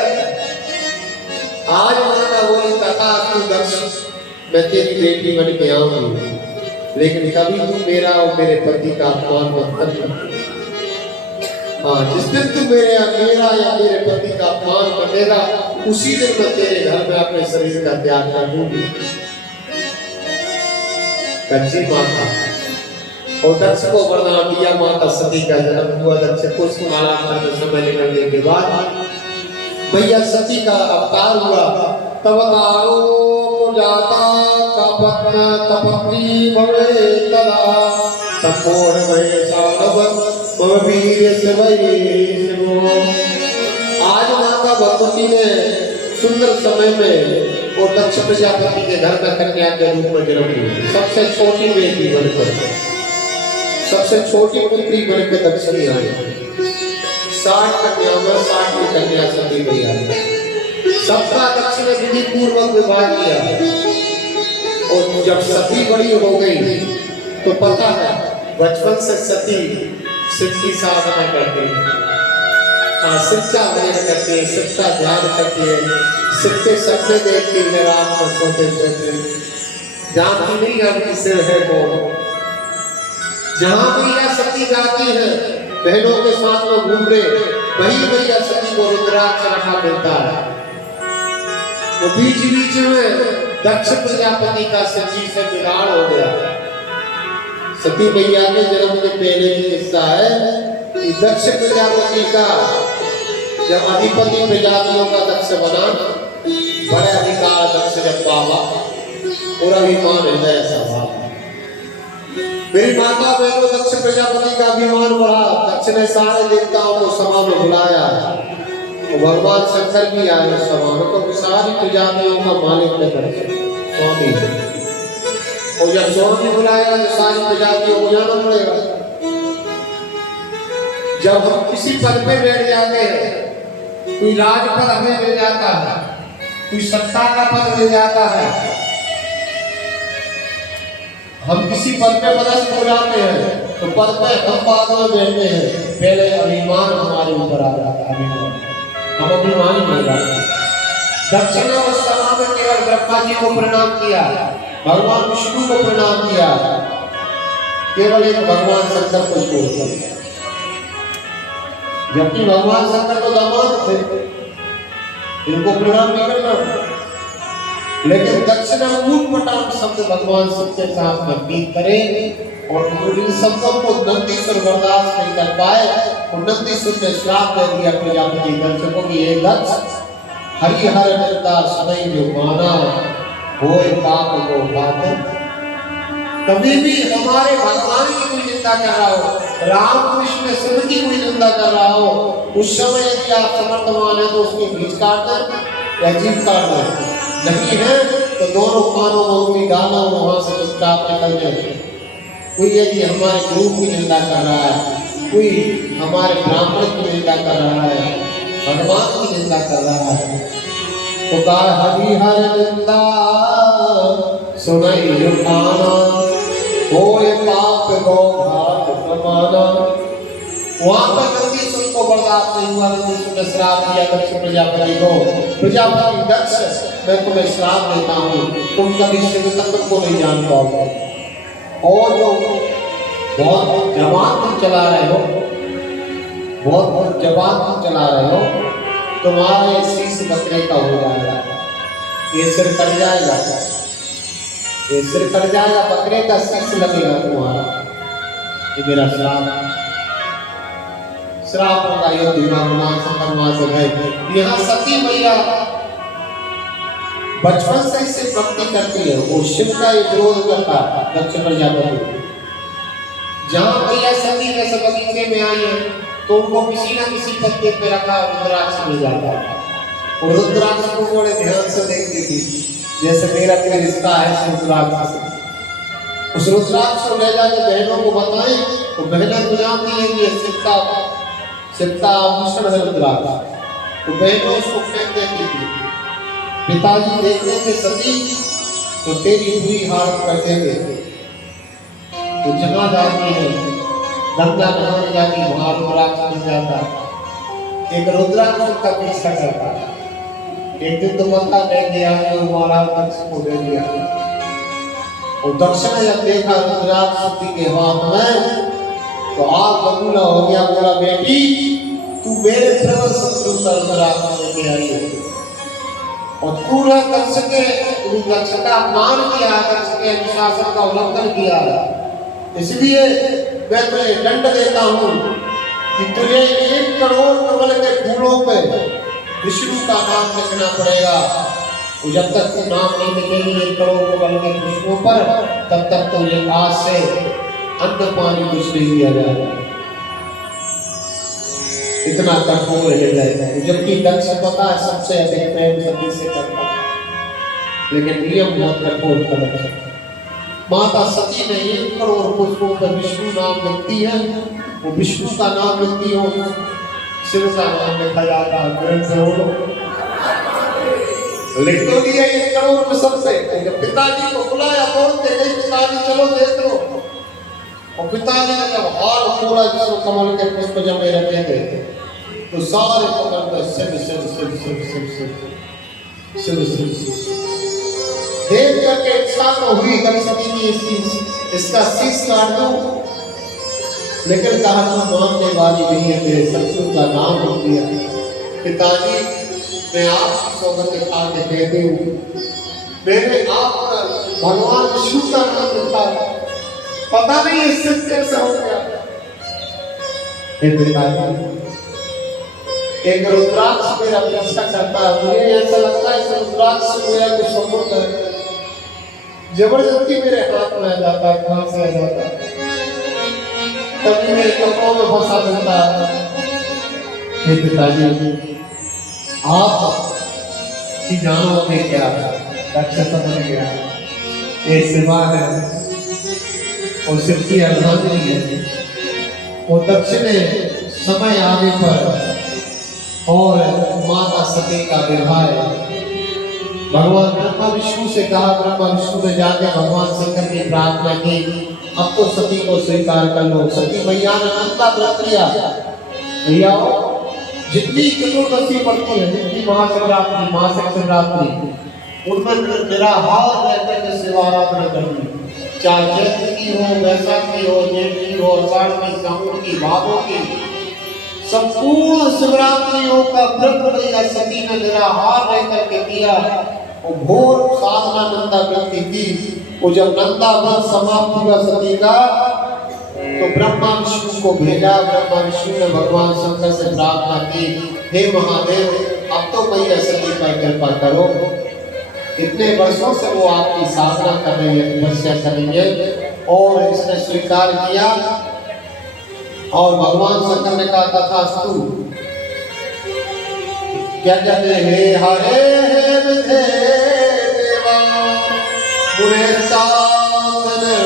आज माता बोली कथा दक्ष मैं तेरी बेटी बन के आऊंगी, लेकिन कभी तू मेरा और मेरे पति का अपमान मत करना। हाँ, जिस दिन तू मेरा या मेरे पति का अपमान करेगा, उसी दिन मैं तेरे घर में अपने शरीर का त्याग कर दूंगी। कच्ची माता और दक्ष को वरदान दिया। माता सती का जन्म हुआ। दक्ष को माला करने समय निकलने के बाद मैया सती का अवतार हुआ। तब तारो जाता कपत्न तपत्नी भवे तदा तपोर भय सानव वीर सेवई। आज माता भगवती ने सुंदर समय में वो दक्ष प्रजापति के घर में कन्या के रूप में जन्म लिया। सबसे छोटी बेटी बनकर, सबसे छोटी पुत्री बनकर दक्ष ने आई। 60 कन्या में 60वीं कन्या सती मैया। सबका दक्ष ने विधि पूर्वक विवाह किया। और जब सती बड़ी हो गई तो पता है बचपन से सती शिव की साधना करती है, शिक्षा ध्यान करती है, शिक्षा ध्यान करती है, शिव के सपने देखती है। रात में सोते सोते जानती नहीं है कि सिर है कौन। जहाँ मैया सती जाती है बहनों के साथ में घूम रहे, वही मैया सती को रुद्राक्ष रखा मिलता है। वो बीच बीच में दक्ष प्रजापति का सती से बिगाड़ हो गया। सती मैया के जन्म के पहले की किस्सा है कि दक्ष प्रजापति का जब अधिपति प्रजातियों का दक्ष बना, बड़े अधिकार दक्ष ने पावा और अभिमान हृदय सभा। मेरी माता बहनों, दक्ष प्रजापति का अभिमान बढ़ा। दक्ष ने सारे देवताओं को सभा में बुलाया। भगवान शंकर भी आए उस सभा में, तो सारी प्रजातियों का मालिक ने स्वामी। और जब स्वामी बुलाएगा तो सारी प्रजातियों को जाना पड़ेगा। जब हम किसी पद पे बैठ जाते हैं, कोई राज पद हमें मिल जाता है, कोई सत्ता का पद मिल जाता है, हम किसी पद पे पदस्थ हो जाते हैं, तो पद पे हम बाद में बैठते हैं। पहले अभिमान हमारे ऊपर आ जाता है, हम अभिमानी बन जाते हैं। दक्ष ने उस सभा में केवल ब्रह्मा जी को प्रणाम किया, भगवान विष्णु को प्रणाम किया, केवल एक भगवान शंकर को छोड़कर। जबकि भगवान शंकर तो दामाद थे, इनको प्रणाम नहीं करना। लेकिन दक्ष ने ऊटपटांग शब्द भगवान शिव के साथ में करे और इन शब्दों को नंदीश्वर बर्दाश्त नहीं कर पाए और नंदीश्वर ने श्राप दे दिया प्रजापति दक्ष को कि ये दक्ष हरिहर निर्दा सुनई जो माना होए पाप को घात। कभी भी हमारे भगवान की कोई निंदा कर रहा हो, राम कृष्ण शिव की कोई निंदा कर रहा हो, उस समय यदि आप समर्थमान है तो उसके बीच काट दें या जीभ काट दें। नहीं है तो दोनों कानों में उंगली डालो, वहां से चुपचाप निकल जाए। कोई यदि हमारे गुरु की निंदा कर रहा है, कोई हमारे ब्राह्मण की निंदा कर रहा है, भगवान की निंदा कर रहा है, तो कहा हरिहर निंदा सुनई जो काना होए पाप गो घाट समाना। वहां पर नंदीश्वर को बर्दाश्त नहीं हुआ। नंदीश्वर ने श्राप दिया दक्ष प्रजापति को, प्रजापति दक्ष मैं तुम्हें श्राप देता हूँ, तुम कभी शिव तत्व को नहीं जान पाओगे। और जो बहुत जवान तुम चला रहे हो, बहुत जवान तुम चला रहे हो, तुम्हारा ये शीश बकरे का हो जाएगा, ये सिर कट जाएगा, ये सिर कट जाएगा, बकरे का शीश लगेगा तुम्हारा। ये मेरा श्राप होगा। ये भगवान शंकर वहां से गए। यहाँ सती मैया बचपन से इससे भक्ति करती है, वो शिव का विरोध करता है दक्ष प्रजापति। जहाँ मैया सती जैसे बगीचे में आई है तो उनको किसी न किसी पत्ते पे रखा रुद्राक्ष मिल जाता है। और रुद्राक्ष को बड़े ध्यान से देखती थी, जैसे मेरा कोई रिश्ता है रुद्राक्ष से। उस रुद्राक्ष को ले जाकर बहनों को बताएं तो बहनें तो जानती है कि शिव का आभूषण है रुद्राक्ष, तो बहनों उसको फेंक देती थी। पिताजी देखते थे सती तो तेरी बुरी हालत कर देंगे, तो जमा जाती है, गंगा नहाने जाती, वहां रुद्राक्ष मिल जाता है। एक रुद्राक्ष का पीछा करता है, एक दिन तो पता ले गया और महाराज दक्ष को दे दिया। और दक्ष ने जब देखा रुद्राक्ष सती के हाथ में तो आप बबूला हो गया, बोला बेटी तू मेरे प्रबल शत्रु का रुद्राक्ष लेके आई है और पूरा दक्ष का अपमान किया, दक्ष के अनुशासन का उल्लंघन किया। इसलिए मैं तुझे दंड देता हूँ कि तुझे 1 करोड़ कमल के फूलों पे विष्णु का नाम लिखना पड़ेगा। तो जब तक तू नाम नहीं लिखेगी 1 करोड़ कमल के पुष्पों पर, तब तक तुझे आज से अन्न पानी कुछ नहीं दिया जाएगा। इतना कठोर है, जबकि दक्ष पता है सबसे अधिक प्रेम सती से करता, लेकिन नियम बहुत कठोर था। माता सती ने 1 करोड़ पुष्पों पर विष्णु नाम लिखती है, वो विष्णु का नाम लिखती हो, शिव का नाम लिखा जाता है। लिख तो दिया 1 करोड़ में सबसे। जब पिताजी को बुलाया बोलते गए पिताजी चलो देख लो, और पिताजी ने जब हाल पूरा जिसको कमल के पुष्प जमे रखे थे तो सारे कमल में शिव शिव शिव शिव शिव शिव शिव शिव देव करके इच्छा तो हुई दक्षिणी की इसका शीश काट दो, लेकिन कहा तू मानने वाली नहीं है, मेरे शत्रु का नाम रख दिया। पिताजी मैं आपकी सौगंध खा के कहती हूँ, मैंने आप भगवान विष्णु का नाम लिखा, पता नहीं इससे कैसे हो गया। पिताजी एक रुद्राक्ष मेरा पीछा करता है, मुझे ऐसा लगता है इस रुद्राक्ष से मेरा कुछ संबंध है, जबरदस्ती मेरे हाथ में आ जाता है, कहां से आ जाता है, कभी मेरे कपड़ों में फंसा देता है। पिताजी आप की जानो में क्या दक्ष समझ गया, ये सेवा है और शिव की अर्धांगिनी है। वो दक्ष ने समय आने पर और माता सती का विवाह भगवान ब्रह्मा विष्णु से कहा। ब्रह्मा विष्णु ने जाके भगवान शंकर की प्रार्थना की, अब तो सती को स्वीकार कर लो। सती मैया ने नंदा व्रत लिया। भैया जितनी चतुर्दशी पड़ती है, जितनी महाशिवरात्रि मासिक शिवरात्रि, उनमें निराहार रहकर के सेवा आराधना करनी, चाहे चैत्र की हो, वैशाखी हो, जेठ की हो, आषाढ़ की, सावन की, भादों की, संपूर्ण शिवरात्रियों का व्रत मैया सती ने निराहार रह करके किया। वो घोर साधना नंदा व्रत की थी। वो जब नंदा व्रत समाप्त हुआ सती का, तो ब्रह्मा विष्णु को भेजा। ब्रह्मा विष्णु ने भगवान शंकर से प्रार्थना की, हे महादेव अब तो मैया सती पर कृपा करो। इतने वर्षों से वो आपकी साधना कर रही है, तपस्या कर रही है, और इसने स्वीकार किया। और भगवान शंकर ने कहा तथास्तु। क्या कहते हैं, हे हरे हे विधे देवा मुने चांदनवरा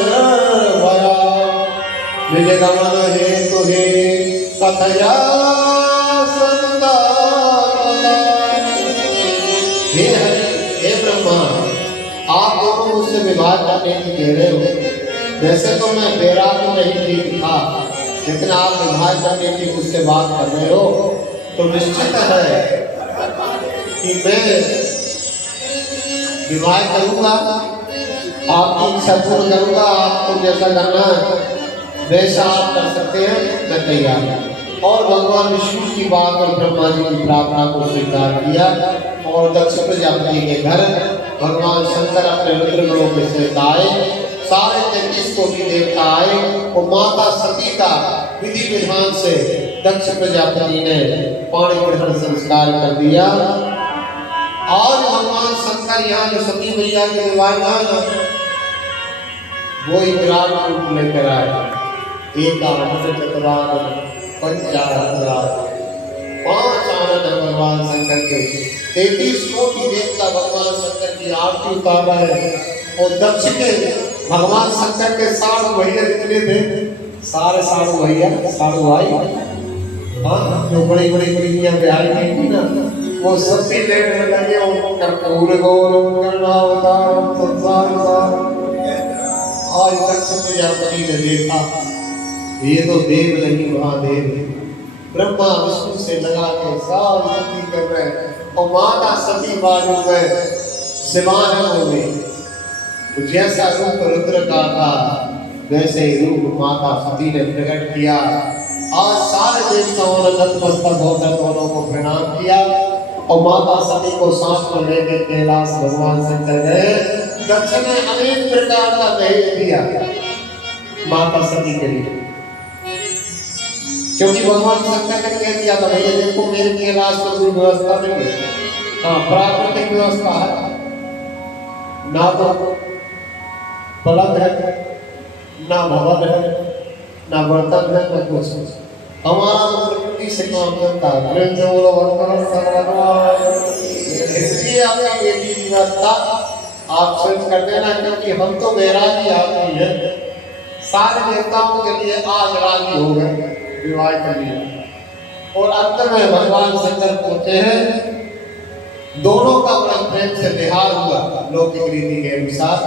निज गमन हे तुहे कथया संता। हे हरि हे ब्रह्मा, आप दोनों मुझसे विवाह करने की कह रहे हो। वैसे तो मैं बैराग नहीं ठीक था, लेकिन आप विवाह करने की मुझसे बात कर रहे हो, तो निश्चित है कि मैं विवाह करूंगा, आपकी इच्छा पूर्ण करूंगा। आपको जैसा करना है वैसा आप कर सकते हैं, मैं तैयार हूं। और भगवान विष्णु की बात और ब्रह्मा जी की प्रार्थना को स्वीकार किया। और दक्ष प्रजापति के घर भगवान शंकर अपने रुद्रगणों के सहित आए। सारे 33 कोटि देवता आए और माता सती का विधि विधान से दक्ष प्रजापति ने पाणी ग्रहण संस्कार कर दिया। आज भगवान शंकर यहाँ जो सती मैया के विवाह है ना, वो ही विराट रूप लेकर आए। एक चतुरार पंचाहत 5 आनंद भगवान शंकर के, 33 कोटि देवता भगवान शंकर की आरती उतार रहे हैं। और दक्ष के भगवान शंकर के साधु भैया जितने थे, सारे साधु भैया साधु भाई, हाँ जो बड़ी बड़ी कुड़ियाँ बिहारी में थी ना, वो सबसे लेने लगे। कर्पूर गौरव करुणावतारम संसार सारम। आज दक्ष प्रजापति ने देखा ये तो देव नहीं महादेव है। ब्रह्मा विष्णु से लगा के सारी स्तुति कर रहे हैं, और माता सती बाजू में सिमान हो गई। तो जैसा रूप रुद्र का था वैसे ही रूप माता सती ने प्रकट किया। आज सारे देवताओं ने नतमस्तक होकर दोनों को प्रणाम किया और माता सती को साथ में लेकर कैलाश भगवान शंकर गए। दक्ष ने अनेक प्रकार का दहेज दिया माता सती के लिए, क्योंकि भगवान शंकर ने कह दिया था भैया देखो मेरे कैलाश में कोई व्यवस्था नहीं है, हाँ प्राकृतिक व्यवस्था है, ना तो पलंग है, ना भवन है, ना बर्तन है, ना कुछ। हमारा तो प्रकृति से काम करता है। प्रेम से बोलो इसलिए आपकी बेटी की व्यवस्था आप सोच कर देना, क्योंकि हम तो वैरागी आदमी है। सारे देवताओं के लिए आज राजी हो गए विवाह कर लिया। और अंत में भगवान शंकर पहुंचे हैं। दोनों का बड़ा प्रेम से विहार हुआ, लौकिक रीति के अनुसार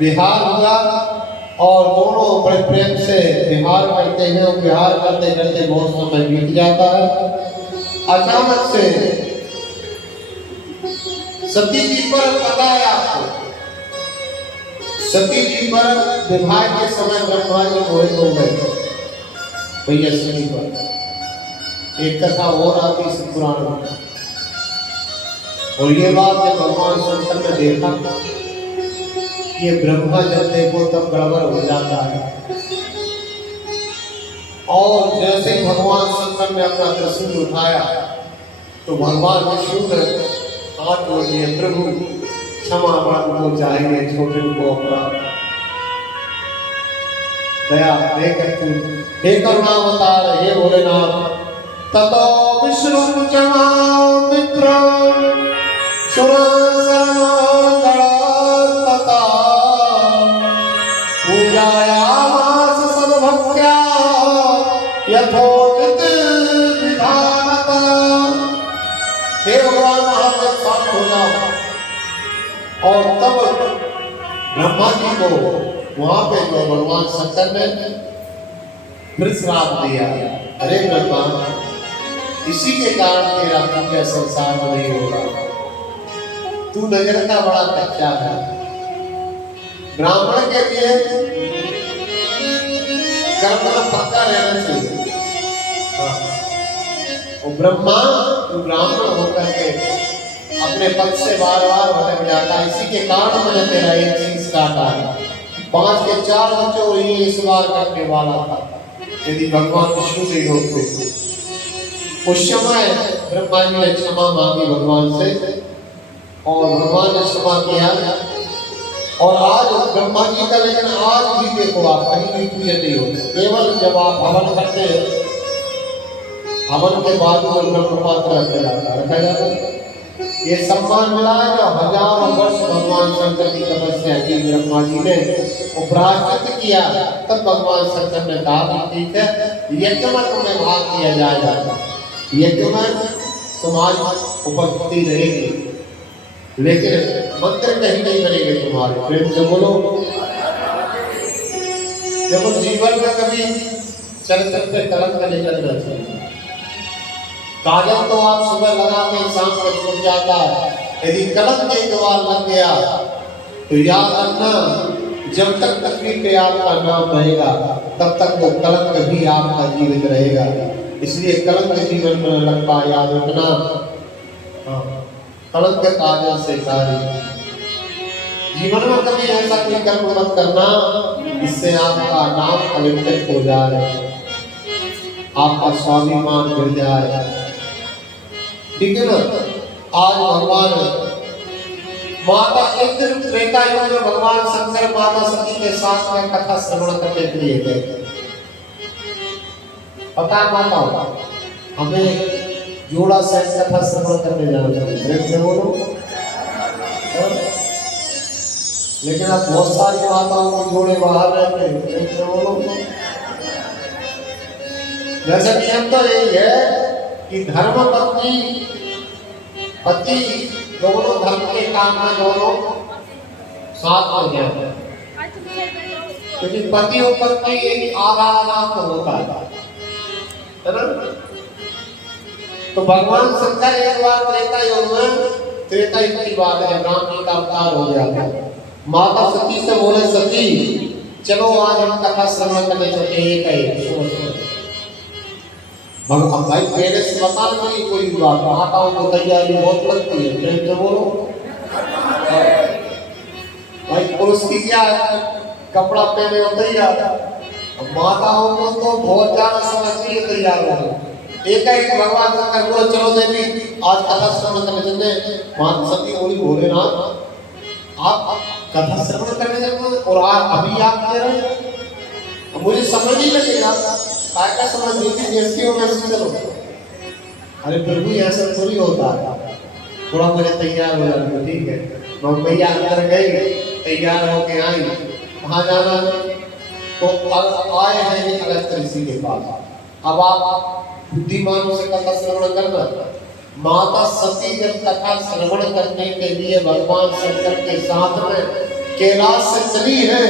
विहार हुआ और दोनों बड़े प्रेम से विहार करते हैं। और विहार करते करते बहुत समय बीत जाता है। अचानक से सती जी पर पता है आपको, सती जी पर विवाह के समय ब्रह्मा जी मोहित हो गए भैया सती पर। एक कथा और आती है पुराण में, और ये बात जब भगवान शंकर ने देखा ये ब्रह्मा जब देखो तब गड़बड़ हो जाता है। और जैसे भगवान शंकर ने अपना त्रिशूल उठाया तो भगवान विष्णु ने हाथ जोड़ दिए, प्रभु क्षमा को चाहिए, छोटे को अपना दया देकर तू हे करुणावतार हे भोलेनाथ। ततो विष्णु क्षमा मित्र पूजायामास सद्भक्त्या यथोचित विधानतः। हे भगवान महादेव शांत हो जाओ। और तब ब्रह्मा जी को वहां पे जो भगवान शंकर ने फिर श्राप दिया, अरे ब्रह्मा इसी के कारण तेरा पूजा संसार में नहीं होगा, तू नजर का बड़ा कच्चा है। ब्राह्मण के लिए कर्म का पक्का रहना चाहिए। और ब्रह्मा ब्राह्मण होकर के अपने पद से बार बार भटक जाता है। इसी के कारण मैंने तेरा एक चीज काटा है। 5 के 4 बच्चों को ये इस बार करने वाला था यदि भगवान विष्णु नहीं होते। उस समय ब्रह्मा जी ने क्षमा मांगी भगवान से और भगवान ने क्षमा किया। और आज ब्रह्मा जी का, लेकिन आज भी देखो आप कहीं भी पूजा नहीं होती, केवल जब आप हवन करते हैं हवन के बाद वो ब्रह्म पात्र रखा जाता है। ये सम्मान मिला है जो हजारों वर्ष भगवान शंकर की तपस्या की ब्रह्मा जी ने प्रायश्चित किया। तब भगवान शंकर ने कहा ठीक है यज्ञ में तुम्हें भाग दिया जाएगा, यज्ञ में तुम्हारी उपस्थिति रहेगी, लेकिन मंत्र कहीं नहीं बनेंगे तुम्हारे। प्रेम से बोलो। देखो जीवन में कभी चरित्र पे कलंक नहीं लगना चाहिए। काजल तो आप सुबह लगा के शाम को छूट जाता है, यदि कलंक एक बार लग गया तो याद रखना जब तक तकलीफ पे आपका नाम रहेगा तब तक वो कलंक भी आपका जीवित रहेगा। इसलिए कलंक जीवन में लग पा याद रखना। कलंक काजल से सारी जीवन में कभी ऐसा कोई कर्म मत करना इससे आपका नाम कलंकित हो जाए, आपका स्वाभिमान गिर जाए। ठीक है ना। आज भगवान माता एक दिन त्रेता युग में भगवान शंकर माता सती के साथ में कथा श्रवण करने के लिए गए। पता माता होगा हमें जोड़ा से कथा श्रवण करने जाना चाहिए। प्रेम से बोलो। लेकिन अब बहुत सारी माताओं को जोड़े बाहर रहते हैं। प्रेम से बोलो। जैसे नियम तो यही है कि धर्म पत्नी पति दोनों धर्म के काम में दोनों साथ हो जाते हैं, क्योंकि पति और पत्नी एक आधा आधा तो होता है ना। तो भगवान शंकर एक बार त्रेता युग की बात है, राम जी का अवतार हो गया था। माता सती से बोले, सती चलो आज हम कथा श्रवण करने चलते हैं। भगवान भाई पहले से बता नहीं कोई बात, माताओं को तैयारी बहुत लगती है, प्रेम से बोलो भाई। पुरुष की क्या है, कपड़ा पहने हो तैयार, माताओं को तो बहुत ज्यादा समय चाहिए तैयार होने। एक भगवान शंकर बोले, चलो देवी आज कथा श्रवण करने चलते। माता सती बोली, भोलेनाथ आप कथा श्रवण करने जाते और आप अभी आप कह रहे हैं, मुझे समझ नहीं लगेगा काय का समझ नहीं, जैसी हो वैसे चलो। अरे प्रभु ऐसा थोड़ी होता है, थोड़ा मुझे तैयार हो जाना, ठीक है। मैया अंदर गई, तैयार होके आई, कहाँ जाना तो आए हैं अगस्त ऋषि के पास। अब आप बुद्धिमानों से कथा श्रवण करना। माता सती जब कथा श्रवण करने के लिए भगवान शंकर के साथ में कैलाश से चली है,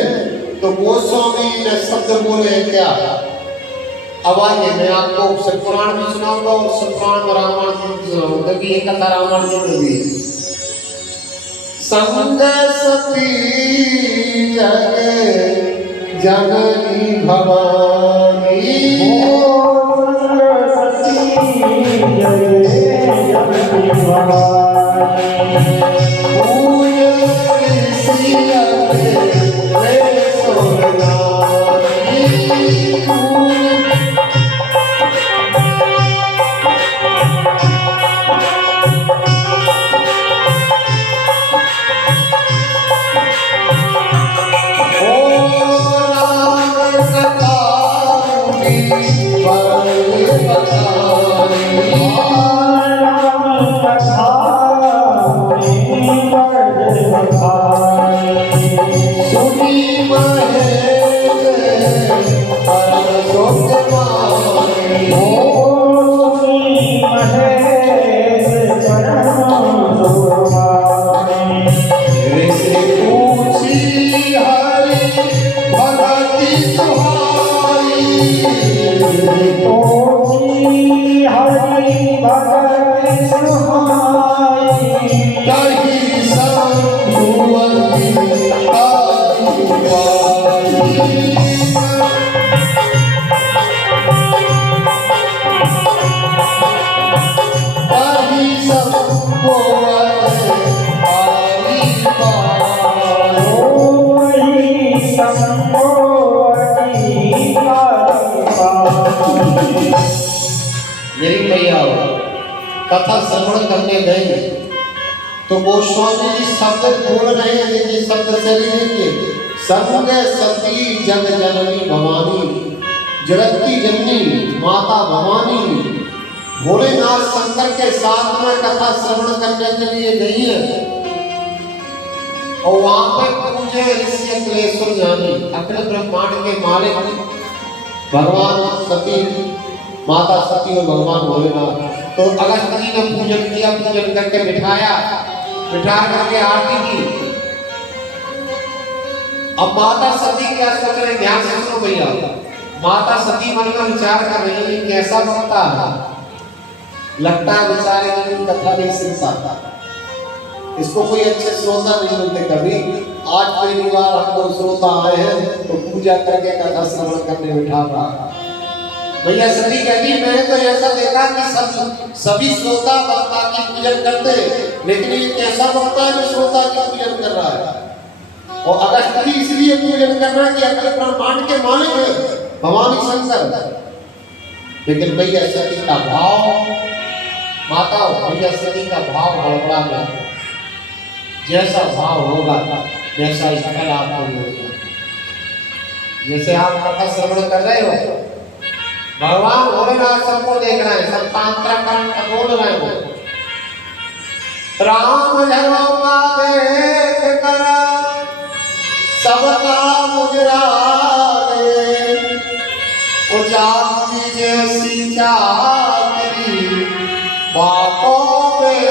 तो गोस्वामी ने शब्द बोले क्या। अब आइए मैं आपको शिवपुराण भी सुनाऊंगा और शिवपुराण में रामायण भी सुनाऊंगा, क्योंकि ये कथा रामायण जी में भी है। संग सती जग जननी भवानी, मेरी मैया कथा श्रवण करने गए तो गोस्वामी जी शब्द बोल रहे हैं, देखिए शब्द से लिखिए, संग सती जग जननी भवानी, जगत की जननी माता भवानी भोलेनाथ शंकर के साथ में कथा श्रवण करने के लिए गई है। और वहां पर पूजे ऋषि अखिलेश्वर ज्ञानी, अखिल ब्रह्मांड के मालिक भगवान सती, माता सती और भगवान भोलेनाथ। तो अगस्त जी ने पूजन किया, पूजन करके बिठा करके आरती की। अब माता सती क्या सोच रहे, ध्यान से सुनो भैया। माता सती मन में विचार कर रही है, कैसा वक्ता है, लगता है बेचारे की कथा नहीं सुन सकता, इसको कोई अच्छे श्रोता नहीं मिलते। कभी आज पहली बार हमको श्रोता आए हैं तो पूजा करके कथा श्रवण करने बिठा रहा है। भैया सती कहती, मैंने तो ऐसा देखा कि सभी श्रोता वक्ता की पूजन करते, लेकिन ये कैसा वक्ता है जो श्रोता की पूजन कर रहा है। और अगस्त जी इसलिए पूजन कर रहा है कि अखिल ब्रह्मांड के मालिक है भवानी शंकर। लेकिन भैया सती का भाव, माता भैया सती का भाव गड़बड़ा गया। जैसा भाव होगा वैसा ही फल आपको मिलेगा। जैसे आप कथा श्रवण कर रहे हो, भगवान भोलेनाथ सबको देख रहे हैं, सब तांत्रा कंठ बोल रहे हो, राम झरोका देख कर सबका मुजरा दे, वो जाति जैसी चाकरी बापों में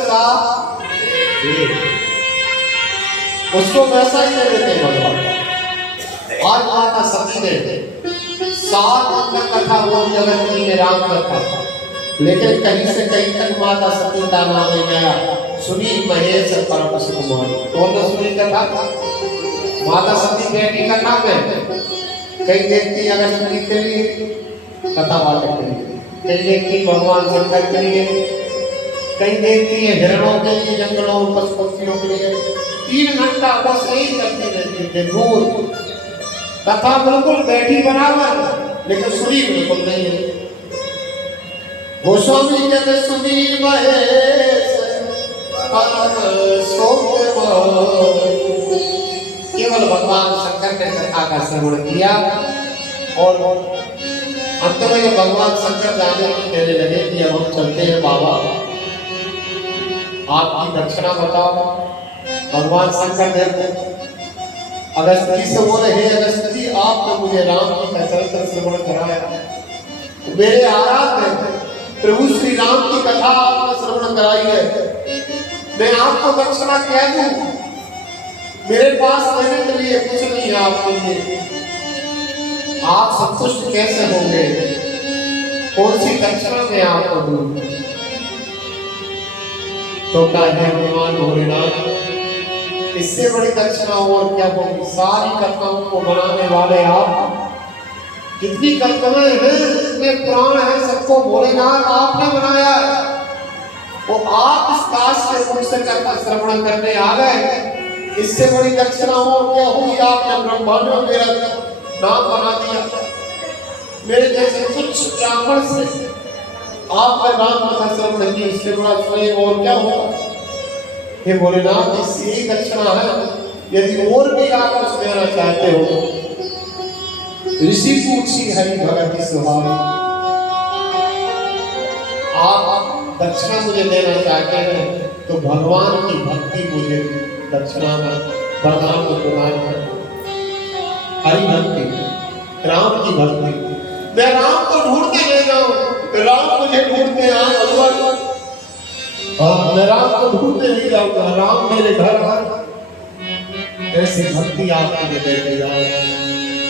सा, उसको वैसा ही दे देते भगवान। आज माता सती ने 7 दिन कथा वो जगत जी में राम कथा, लेकिन कहीं से कहीं तक माता सती का नाम नहीं गया। सुनी महेश परम सुकुमार, कौन ने सुनी कथा? माता सती बेटी का नाम है। कई देखती अगर सुनी के लिए कथा वाले के लिए, कई देखती भगवान शंकर के लिए, कई देखती है हिरणों के लिए, जंगलों पशु पक्षियों के लिए। 3 घंटा बस यही करती रहती है दूर। कथा बिल्कुल बैठी बराबर, लेकिन सुनी बिल्कुल नहीं है। गोस्वामी कहते सुनी महेश परम सुकुमार। केवल भगवान शंकर ने कथा का श्रवण किया और अंत में भगवान शंकर जाने की कहने लगे कि अब हम चलते हैं बाबा, आपकी दक्षिणा बताओ। भगवान शंकर ने अगस्त जी से बोले, हे अगस्त जी, आपने मुझे राम जी का चरित्र श्रवण कराया, मेरे आराध्य प्रभु श्री राम की कथा आपने श्रवण कराई है, मैं आपको दक्षिणा कह दूं? मेरे पास देने के लिए कुछ नहीं है आपके लिए, आप संतुष्ट कैसे होंगे? कौन सी दक्षिणा मैं आपको दूं? तो कहा भगवान भोलेनाथ, इससे बड़ी दक्षिणा और क्या होगी? सारी कथाओं को बनाने वाले आप, जितनी कथाएं हैं, जितने पुराण हैं, सबको भोलेनाथ आपने बनाया है। वो आप इस दास के मुख से कथा श्रवण करने आ गए, इससे बड़ी दक्षिणा और क्या हुई? आपने ब्रह्मांड में मेरा नाम बना दिया। मेरे जैसे कुछ ब्राह्मण से आपने नाम कथा श्रवण की, इससे बड़ा स्नेह और क्या होगा? हे भोलेनाथ, इससे ही दक्षिणा है। यदि और भी आप कुछ देना चाहते हो, ऋषि पूछी हरि भगत स्वभाव, आप दक्षिणा मुझे देना चाहते हैं तो भगवान की भक्ति मुझे दक्षिणा में वरदान प्रदान करें। हरि भक्ति, राम की भक्ति। मैं राम को ढूंढते नहीं जाऊं, राम मुझे ढूंढते आए। मैं राम को ढूंढते नहीं जाऊंगा, राम मेरे घर आए। ऐसी भक्ति आप मुझे दे दिया।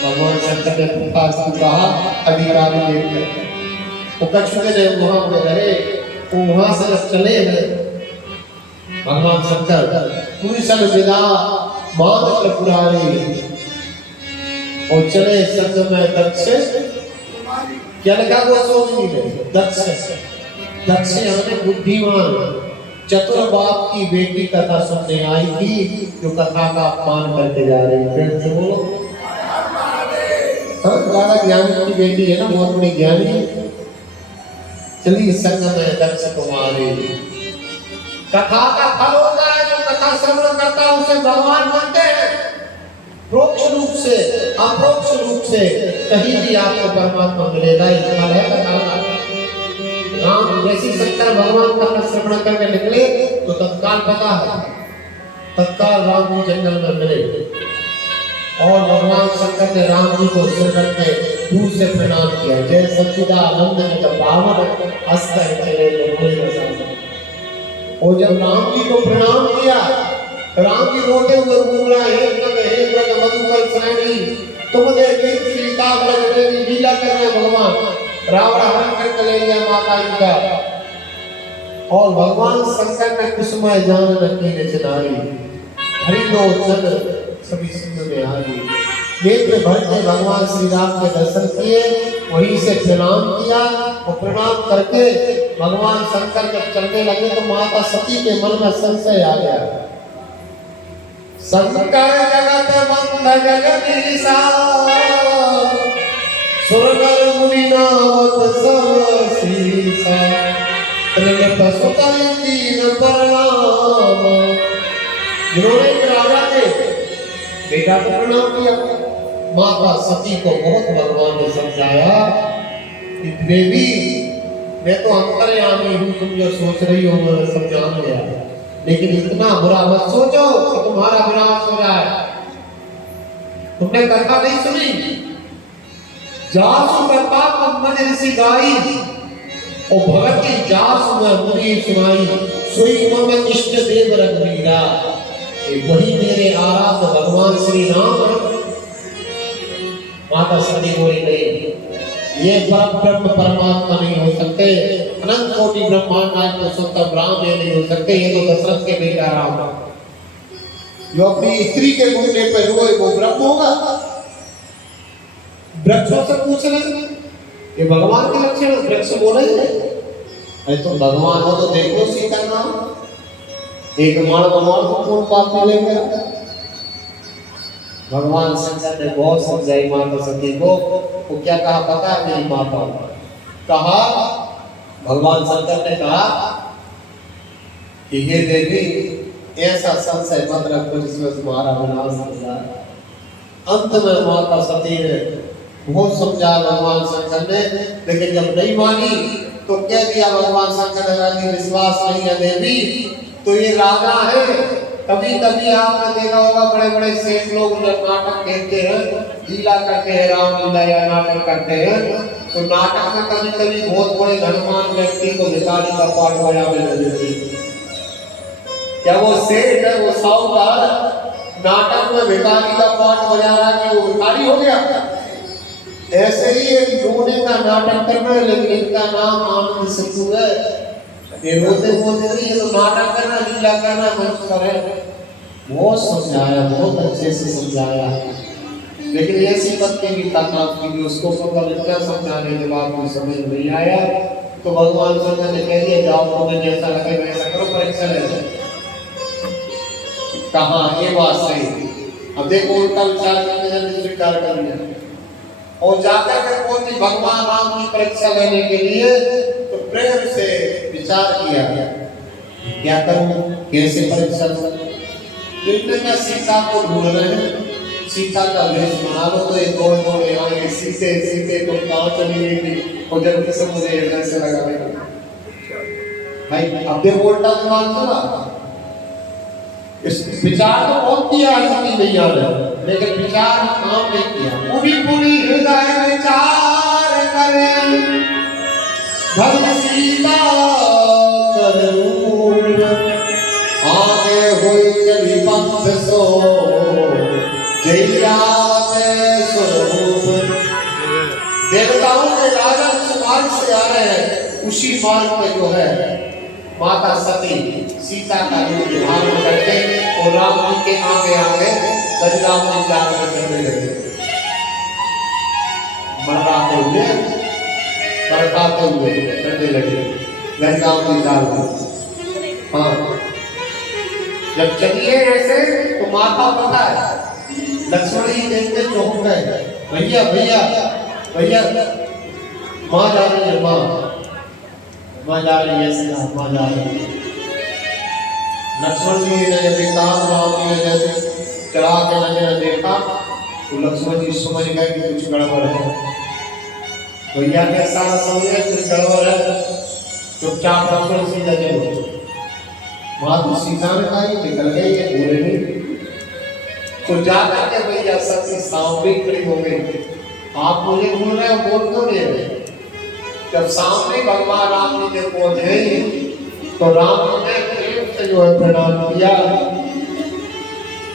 भगवान शंकर ने प्रकाश को कहा, अधिकारी लेकर वो कच्छ में जब वहां पे रहे, तो वहां से जब चले हैं भगवान शंकर, पूरी सन विदा मात पुरारी और चले संग में दक्ष, क्या लिखा गोस्वामी ने? दक्ष। दक्ष यानी बुद्धिमान चतुर बाप की बेटी कथा सुनने आई थी, जो कथा का अपमान करके जा रही है। से बोलो, हाँ, ज्ञानी की बेटी है ना, बहुत बड़ी ज्ञानी। चलिए संग में दक्ष कुमारी। कथा का फल होता है, जो कथा श्रवण करता है उसे भगवान बनते हैं। प्रोक्ष रूप से, अप्रोक्ष रूप से कहीं भी आपको परमात्मा मिलेगा। ये फल है कथा का। राम जैसी शंकर भगवान का श्रवण करने निकले तो तत्काल पता है, तत्काल राम जी जंगल में मिले और भगवान शंकर ने राम जी को सिर रख के दूर से प्रणाम किया। जय सच्चिदानंद जी का पावन हस्त चले और जब राम जी को प्रणाम किया, राम जी रोते हुए घूम रहा है, हे ब्रज मधुकर श्रेणी, तुम देखिए सीता ब्रज में लीला कर रहे भगवान, रावण हरण करके ले गया माता जी का। और भगवान शंकर ने कुसुमय जान रखी निचनारी, हरिलोचन सभी सिंह में आई। नेत्र भर के भगवान श्री राम के दर्शन किए, वहीं से प्रणाम किया और प्रणाम करके भगवान शंकर जब चलने लगे तो माता सती के मन में संशय आ गया। शंकर जगत बंध जगदीशा, सुरनर मुनि नावत सब शीसा, त्रिनप सुत दीन प्रणाम। जिन्होंने राजा के बेटा को प्रणाम किया, माता सती को बहुत भगवान ने समझाया कि देवी, मैं तो अंतर्यामी हूँ, तुम जो सोच रही हो मैं सब जान गया, लेकिन इतना बुरा मत सोचो कि तुम्हारा विनाश हो जाए। तुमने कथा नहीं सुनी? जासु कथा मज ऋषि गाई और भगत की जासु में मुनि सुनाई, सोई मम इष्ट देव रघुवीरा। वही मेरे आराध्य भगवान श्री राम। माता सती बोली नहीं, ये ब्रह्म परमात्मा नहीं हो सकते, अनंत कोटि ब्रह्मांड नायक पुरुषोत्तम राम ये नहीं हो सकते, ये तो दशरथ के बेटा राम। जो अपनी स्त्री के घूमने पे रोए वो ब्रह्म होगा? वृक्षों से पूछ रहे ये भगवान के लक्षण, वृक्ष बोले अरे तो भगवान हो तो देखो सीता नाम, एक माण भगवान को कौन पाप मिलेगा? भगवान शंकर ने बहुत समझाई माता सती को, वो क्या कहा पता है मेरी माता? कहा भगवान शंकर ने कहा कि हे देवी ऐसा संशय मत रखो जिसमें तुम्हारा विनाश हो जाए। अंत में माता सती ने बहुत समझाया भगवान शंकर ने, लेकिन जब नहीं मानी तो क्या दिया भगवान शंकर ने? विश्वास नहीं है देवी तो ये राजा है। कभी कभी आपने देखा होगा बड़े बड़े सेठ लोग जब नाटक देखते हैं, लीला करते हैं, राम लीला या नाटक करते हैं, तो नाटक में कभी कभी बहुत बड़े धनवान व्यक्ति को भिखारी का पाठ बजाने लगते हैं। क्या वो सेठ है, वो साहूकार नाटक में भिखारी का पाठ बजा रहा है कि वो भिखारी हो गया? ऐसे ही एक रोने का नाटक कर रहे हैं, लेकिन इनका नाम आनंद सिद्धू है। ये रोते बोलते नहीं, ये तो नाटक करना, लीला करना मंच पर है। बहुत समझाया, बहुत अच्छे से समझाया, लेकिन ऐसी पत्नी की ताकत की उसको कल इतना समझाने के बाद कोई समझ नहीं आया, तो भगवान शंकर ने कह दिया जाओ तुम्हें जैसा लगे वैसा करो, परीक्षा ले जाओ। कहा ये बात सही। अब देखो उनका विचार करके स्वीकार कर लिया और जाकर के बोलती भगवान राम की परीक्षा लेने के लिए, तो प्रेम से विचार किया क्या करूं, कैसे परीक्षा लूं? क्या सीता को ढूंढ रहे हैं, सीता का भेष बना लो तो ये दौड़ दौड़ आएंगे, सीते सीते तो कहाँ चली गई और जल्दी से मुझे हृदय से लगा देगा। भाई अब ये उल्टा दिमाग चला। इस विचार तो बहुत किया है सती भैया ने, लेकिन विचार काम नहीं किया। पूरी पूरी हृदय विचार करे धर्म सीता करूं, आगे हुई चली पंथ सो जैया स्वरूप। देवताओं के राजा जिस मार्ग से आ रहे हैं उसी मार्ग पे जो है माता सती सीता का रूप धारण करके और राम जी के आगे आगे गजराम जी जाकर करने लगे, मरकाते हुए बरकाते हुए करने लगे गजराम जी जाकर। हाँ जब चलिए ऐसे तो माता पता है लक्ष्मण जी देखते चौंक गए, भैया भैया भैया माँ जा रही है, माँ जा रही है, माँ जा रही है। लक्ष्मण जी ने जब देखा, राम जी ने जैसे चला के नजर देखा तो लक्ष्मण जी समझ गए कि कुछ गड़बड़ है। भैया के सारा समझे कुछ गड़बड़ है, चुपचाप लक्ष्मण सीधा चलो। माँ तो सीता ने कहा निकल गई है, बोले नहीं। तो जाकर के भैया सती सामने खड़ी हो गई, आप मुझे बोल रहे हो, बोल क्यों नहीं रहे? जब सामने भगवान राम जी के पहुंचे तो राम ने प्रेम से जो है प्रणाम किया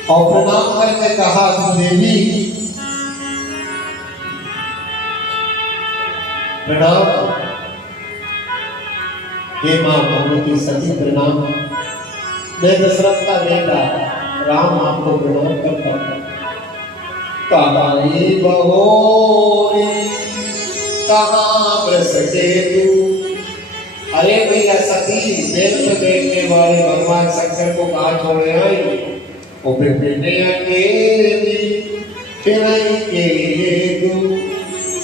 और प्रणाम करके कहा देवी प्रणाम, हे मां भगवती सती प्रणाम, मैं दशरथ का बेटा राम आपको प्रणाम करता हूं। कहाई बहोरी कहाँ बरस के तू। अरे भैया सती बेल पे बैठने वाले भगवान शंकर को कहाँ छोड़े आई, वो बेटे अकेली फिर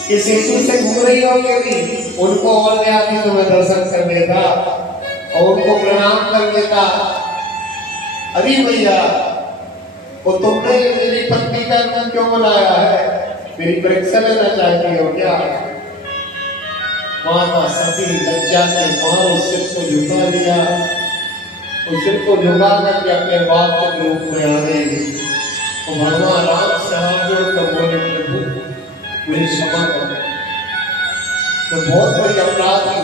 किसी से घूम रही हो भी उनको और आदमी तो मैं दर्शन कर देता और उनको प्रणाम कर देता। अरे भैया वो तुमने मेरी पत्नी का नाम क्यों बनाया है, मेरी परीक्षा लेना चाहती हो क्या? माता सती लज्जा के मारो सिर को झुका दिया, उस सिर को झुका करके अपने बाप के रूप में आ गई। तो भगवान राम से हाथ जोड़कर बोले प्रभु मुझे क्षमा कर, तो बहुत बड़ी अपराध की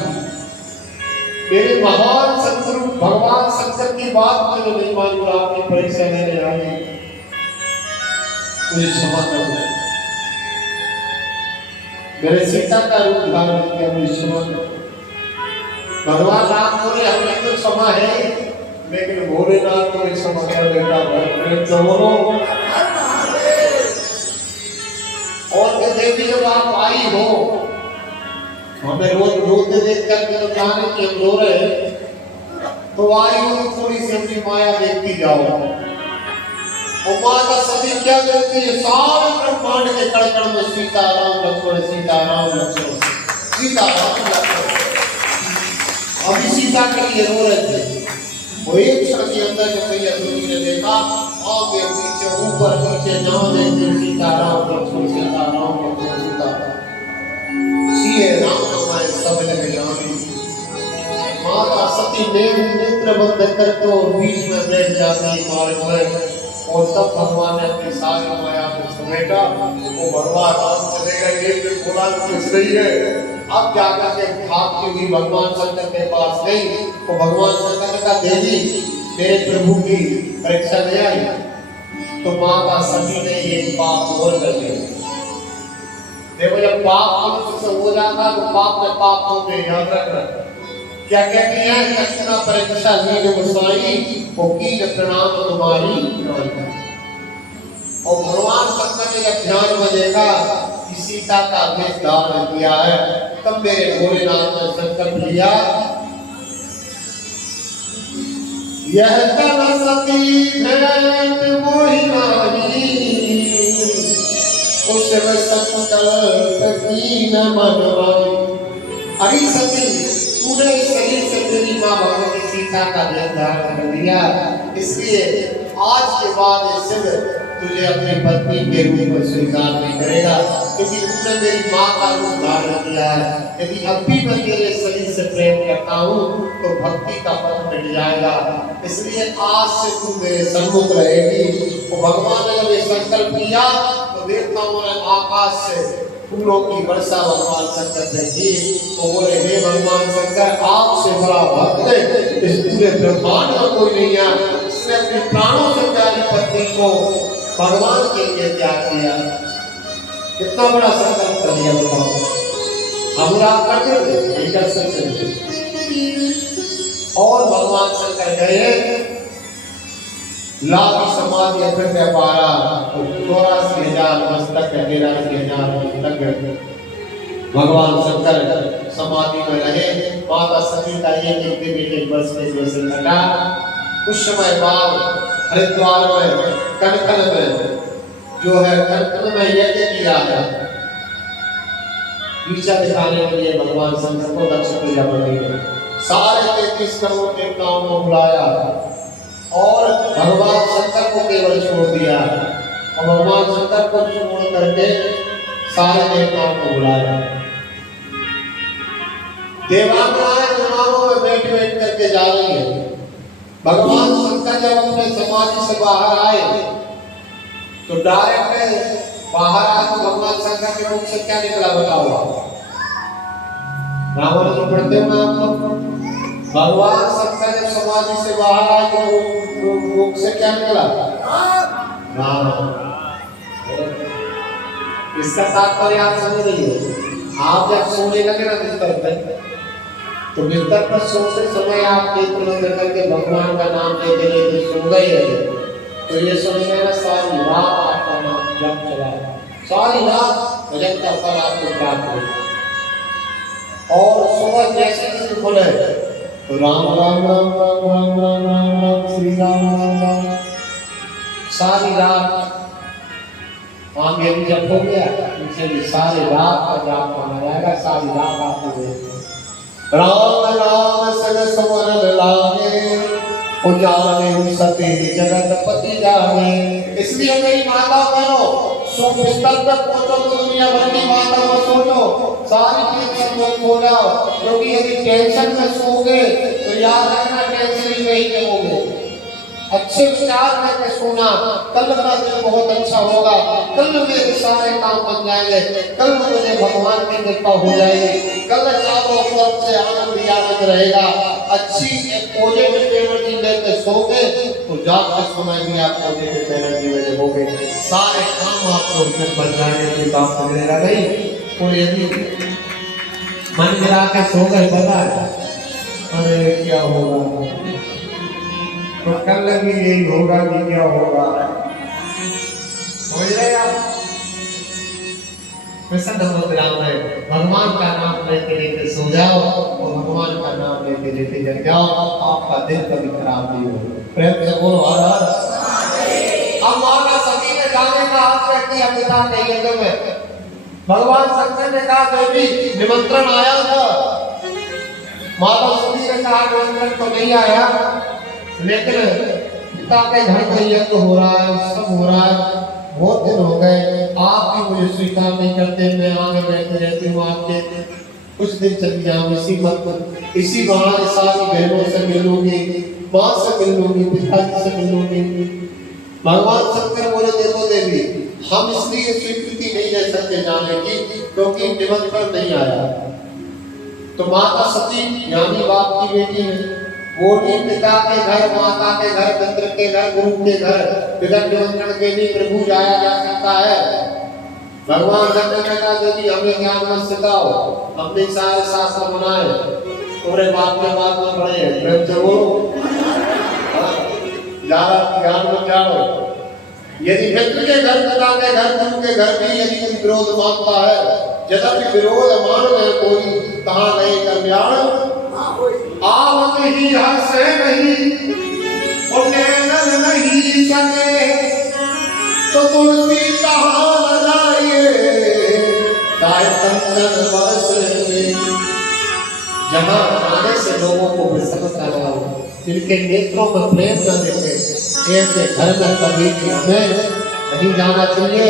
मेरे महान सतगुरु भगवान शंकर की बात मैंने नहीं मानी और आपकी परीक्षा लेने आ गई, मुझे क्षमा कर दो। मेरे सीता का रूप धारण किया विष्णु। भगवान राम बोले हमें तो क्षमा है, लेकिन भोलेनाथ को क्षमा कर देता है तो बोलो। और देवी जब आप आई हो, हमें रोज रोते देख कर तो जाने कि हम रो रहे हैं, तो आई हो तो थोड़ी सी अपनी माया देखती जाओ। और माता सती क्या करती है, सारे ब्रह्मांड के कण कण में सीताराम लक्ष्मण सीताराम लक्ष्मण सीताराम लक्ष्मण। अभी सीता के लिए रो रहे थे, वो एक क्षण के अंदर जब मैया सती ने देखा, आगे पीछे ऊपर नीचे जहां देखते सीताराम लक्ष्मण सीताराम लक्ष्मण सीताराम। सीए राम हमारे सब जगह जाने। माता सती नेत्र बंद करके और बीच में बैठ जाती मार्ग में, और तब भगवान ने अपनी सारी माया को समेटा। वो भगवान राम चले गए, ये फिर बोला कुछ नहीं है। अब जाकर के भागती हुई भगवान शंकर के पास गई, तो भगवान शंकर ने कहा देवी मेरे प्रभु की परीक्षा ले आई। तो माता सती ने एक पाप और कर दिया। देखो जब पाप से हो जाता तो पाप में पाप होते, याद रखना। क्या कहती है, कृष्णा परीक्षा लीन गोसाई को कीन प्रणाम तुम्हारी। और भगवान शंकर ने जब ध्यान में देखा कि सीता का भेष धारण किया है, तब मेरे भोलेनाथ ने संकल्प लिया, यह तन सती भेंट मोहि नारी, उस संकल्प की न मनवाई। अरे सती तूने शरीर से तेरी माँ भगवती सीता का भेष धारण कर दिया, इसलिए आज के बाद सिद्ध तुझे अपनी पत्नी के रूप में स्वीकार नहीं करेगा, क्योंकि तूने मेरी माँ का रूप धारण किया है। यदि अब भी मैं तेरे शरीर से प्रेम करता हूँ तो भक्ति का पथ मिट जाएगा, इसलिए आज से तू मेरे सम्मुख रहेगी। तो भगवान ने जब ये संकल्प किया तो देवताओं ने आकाश से फूलों की वर्षा भगवान शंकर ने की। तो बोले हे भगवान शंकर, आपसे बड़ा भक्त इस पूरे ब्रह्मांड में कोई नहीं है। इसने अपने प्राणों से प्यारी पत्नी को भगवान के लिए त्याग किया। कितना बड़ा संकल्प कर लिया बताओ। हम आप करते थे, नहीं कर सकते। और भगवान शंकर गए लाभ समाधि अखंड पारा, 84,000 मस्तक 83,000 मस्तक भगवान शंकर समाधि में रहे। माता सती का एक दिन एक वर्ष में जैसे घटा। कुछ समय बाद हरिद्वार में कनकन में जो है कनकन में यज्ञ किया है, पीछा दिखाने के लिए भगवान शंकर को दक्ष प्रजापति ने सारे 33 करोड़ देवताओं को बुलाया और भगवान शंकर को केवल छोड़ दिया। और भगवान शंकर को छोड़ करके सारे देवताओं को बुलाया। देवांगनाएं विमानों में बैठ बैठ करके जा रही है। भगवान शंकर जब अपने समाधि से बाहर आए तो डायरेक्ट बाहर आकर भगवान शंकर के मुख से क्या निकला बताओ। रामायण पढ़ते हो आप लोग? भगवान शंकर जब समाधि से बाहर आए तो मुख से क्या निकला? राम। इसका तात्पर्य आप समझ रही हो। आप जब सोने लगे ना बिस्तर पर, तो बिस्तर पर सोते समय आप नेत्र बंद करके भगवान का नाम लेते लेते सो गए, तो ये समझ लेना सारी रात आपका नाम जप चला, सारी रात भजन का फल आपको प्राप्त हो। और सुबह जैसे जैसे बोले तो राम राम राम राम राम राम राम राम श्री राम राम राम, सारी रात आगे भी जब हो गया उनसे भी सारी रात का जाप माना जाएगा। सारी रात आपको राम राम सन समरन लागे, उजाले सती जगत पति जाने। इसलिए मेरी माता बहनों, सो बिस्तर पर पहुंचो तो दुनिया भर की बातों को सोचो, सारी टेंशन को खो जाओ, क्योंकि यदि टेंशन में सोओगे तो याद रखना टेंशन ही नहीं करोगे। अच्छे विचार करके सोना, कल का दिन बहुत अच्छा होगा, कल मेरे सारे काम बन जाएंगे, कल मुझे भगवान की कृपा हो जाएगी, कल चारों तरफ से आनंद आनंद रहेगा। अच्छी पॉजिटिव एनर्जी लेके सोओगे तो जागते समय भी आप पॉजिटिव एनर्जी में रहोगे, सारे काम आपको बन जाने की बात मिलेगा नहीं। और यदि मन गिरा के सो गए पता है अरे क्या होगा, तो कल भी यही होगा कि क्या होगा। समझ रहे आप? भगवान का नाम लेते लेते सो जाओ और भगवान का नाम लेते लेते जग जाओ, आपका दिन कभी खराब नहीं होगा। प्रेम से बोलो हर हर। अब माता सती ने जाने का हाथ में किया पिता के यज्ञ में, भगवान शंकर ने कहा देवी निमंत्रण आया था, माता सती ने कहा निमंत्रण तो नहीं आया, लेकिन पिता के घर में यज्ञ हो रहा है, सब हो रहा है, बहुत दिन हो गए, आप भी मुझे स्वीकार नहीं करते, मैं आगे बैठे रहती हूँ आपके, कुछ दिन चली जाऊँ इसी बहाने सारी बहनों से मिलूंगी, माँ से मिलूंगी, पिताजी से मिलूंगी। भगवान शंकर बोले देखो देवी हम इसलिए स्वीकृति नहीं दे सकते जाने की क्योंकि निमंत्रण नहीं आया। तो माता सती यानी बाप की बेटी है, वो भी पिता के घर, माता के घर, मित्र के घर, गुरु के घर बिना निमंत्रण के भी प्रभु जाया जा सकता है। भगवान शंकर ने कहा यदि हमें ज्ञान मत सिखाओ, हमने सारे शास्त्र बनाए, तुम्हारे बाप के बाद में पढ़े हैं, प्रेम से बोलो ज्यादा ज्ञान मत जाओ। यदि मित्र के घर, पिता के घर, गुरु के घर भी यदि कोई विरोध मानता है, यद्यपि विरोध मान ले कोई कहाँ गए कल्याण आवत ही हर्ष नहीं उन्हें नहीं सके, तो तुलसी कहाँ जाइए गाय कंचन बरस में। जहाँ आने से लोगों को विसर्जित करना हो, इनके नेत्रों में प्रेम न देते, ऐसे घर में कभी भी हमें नहीं जाना चाहिए।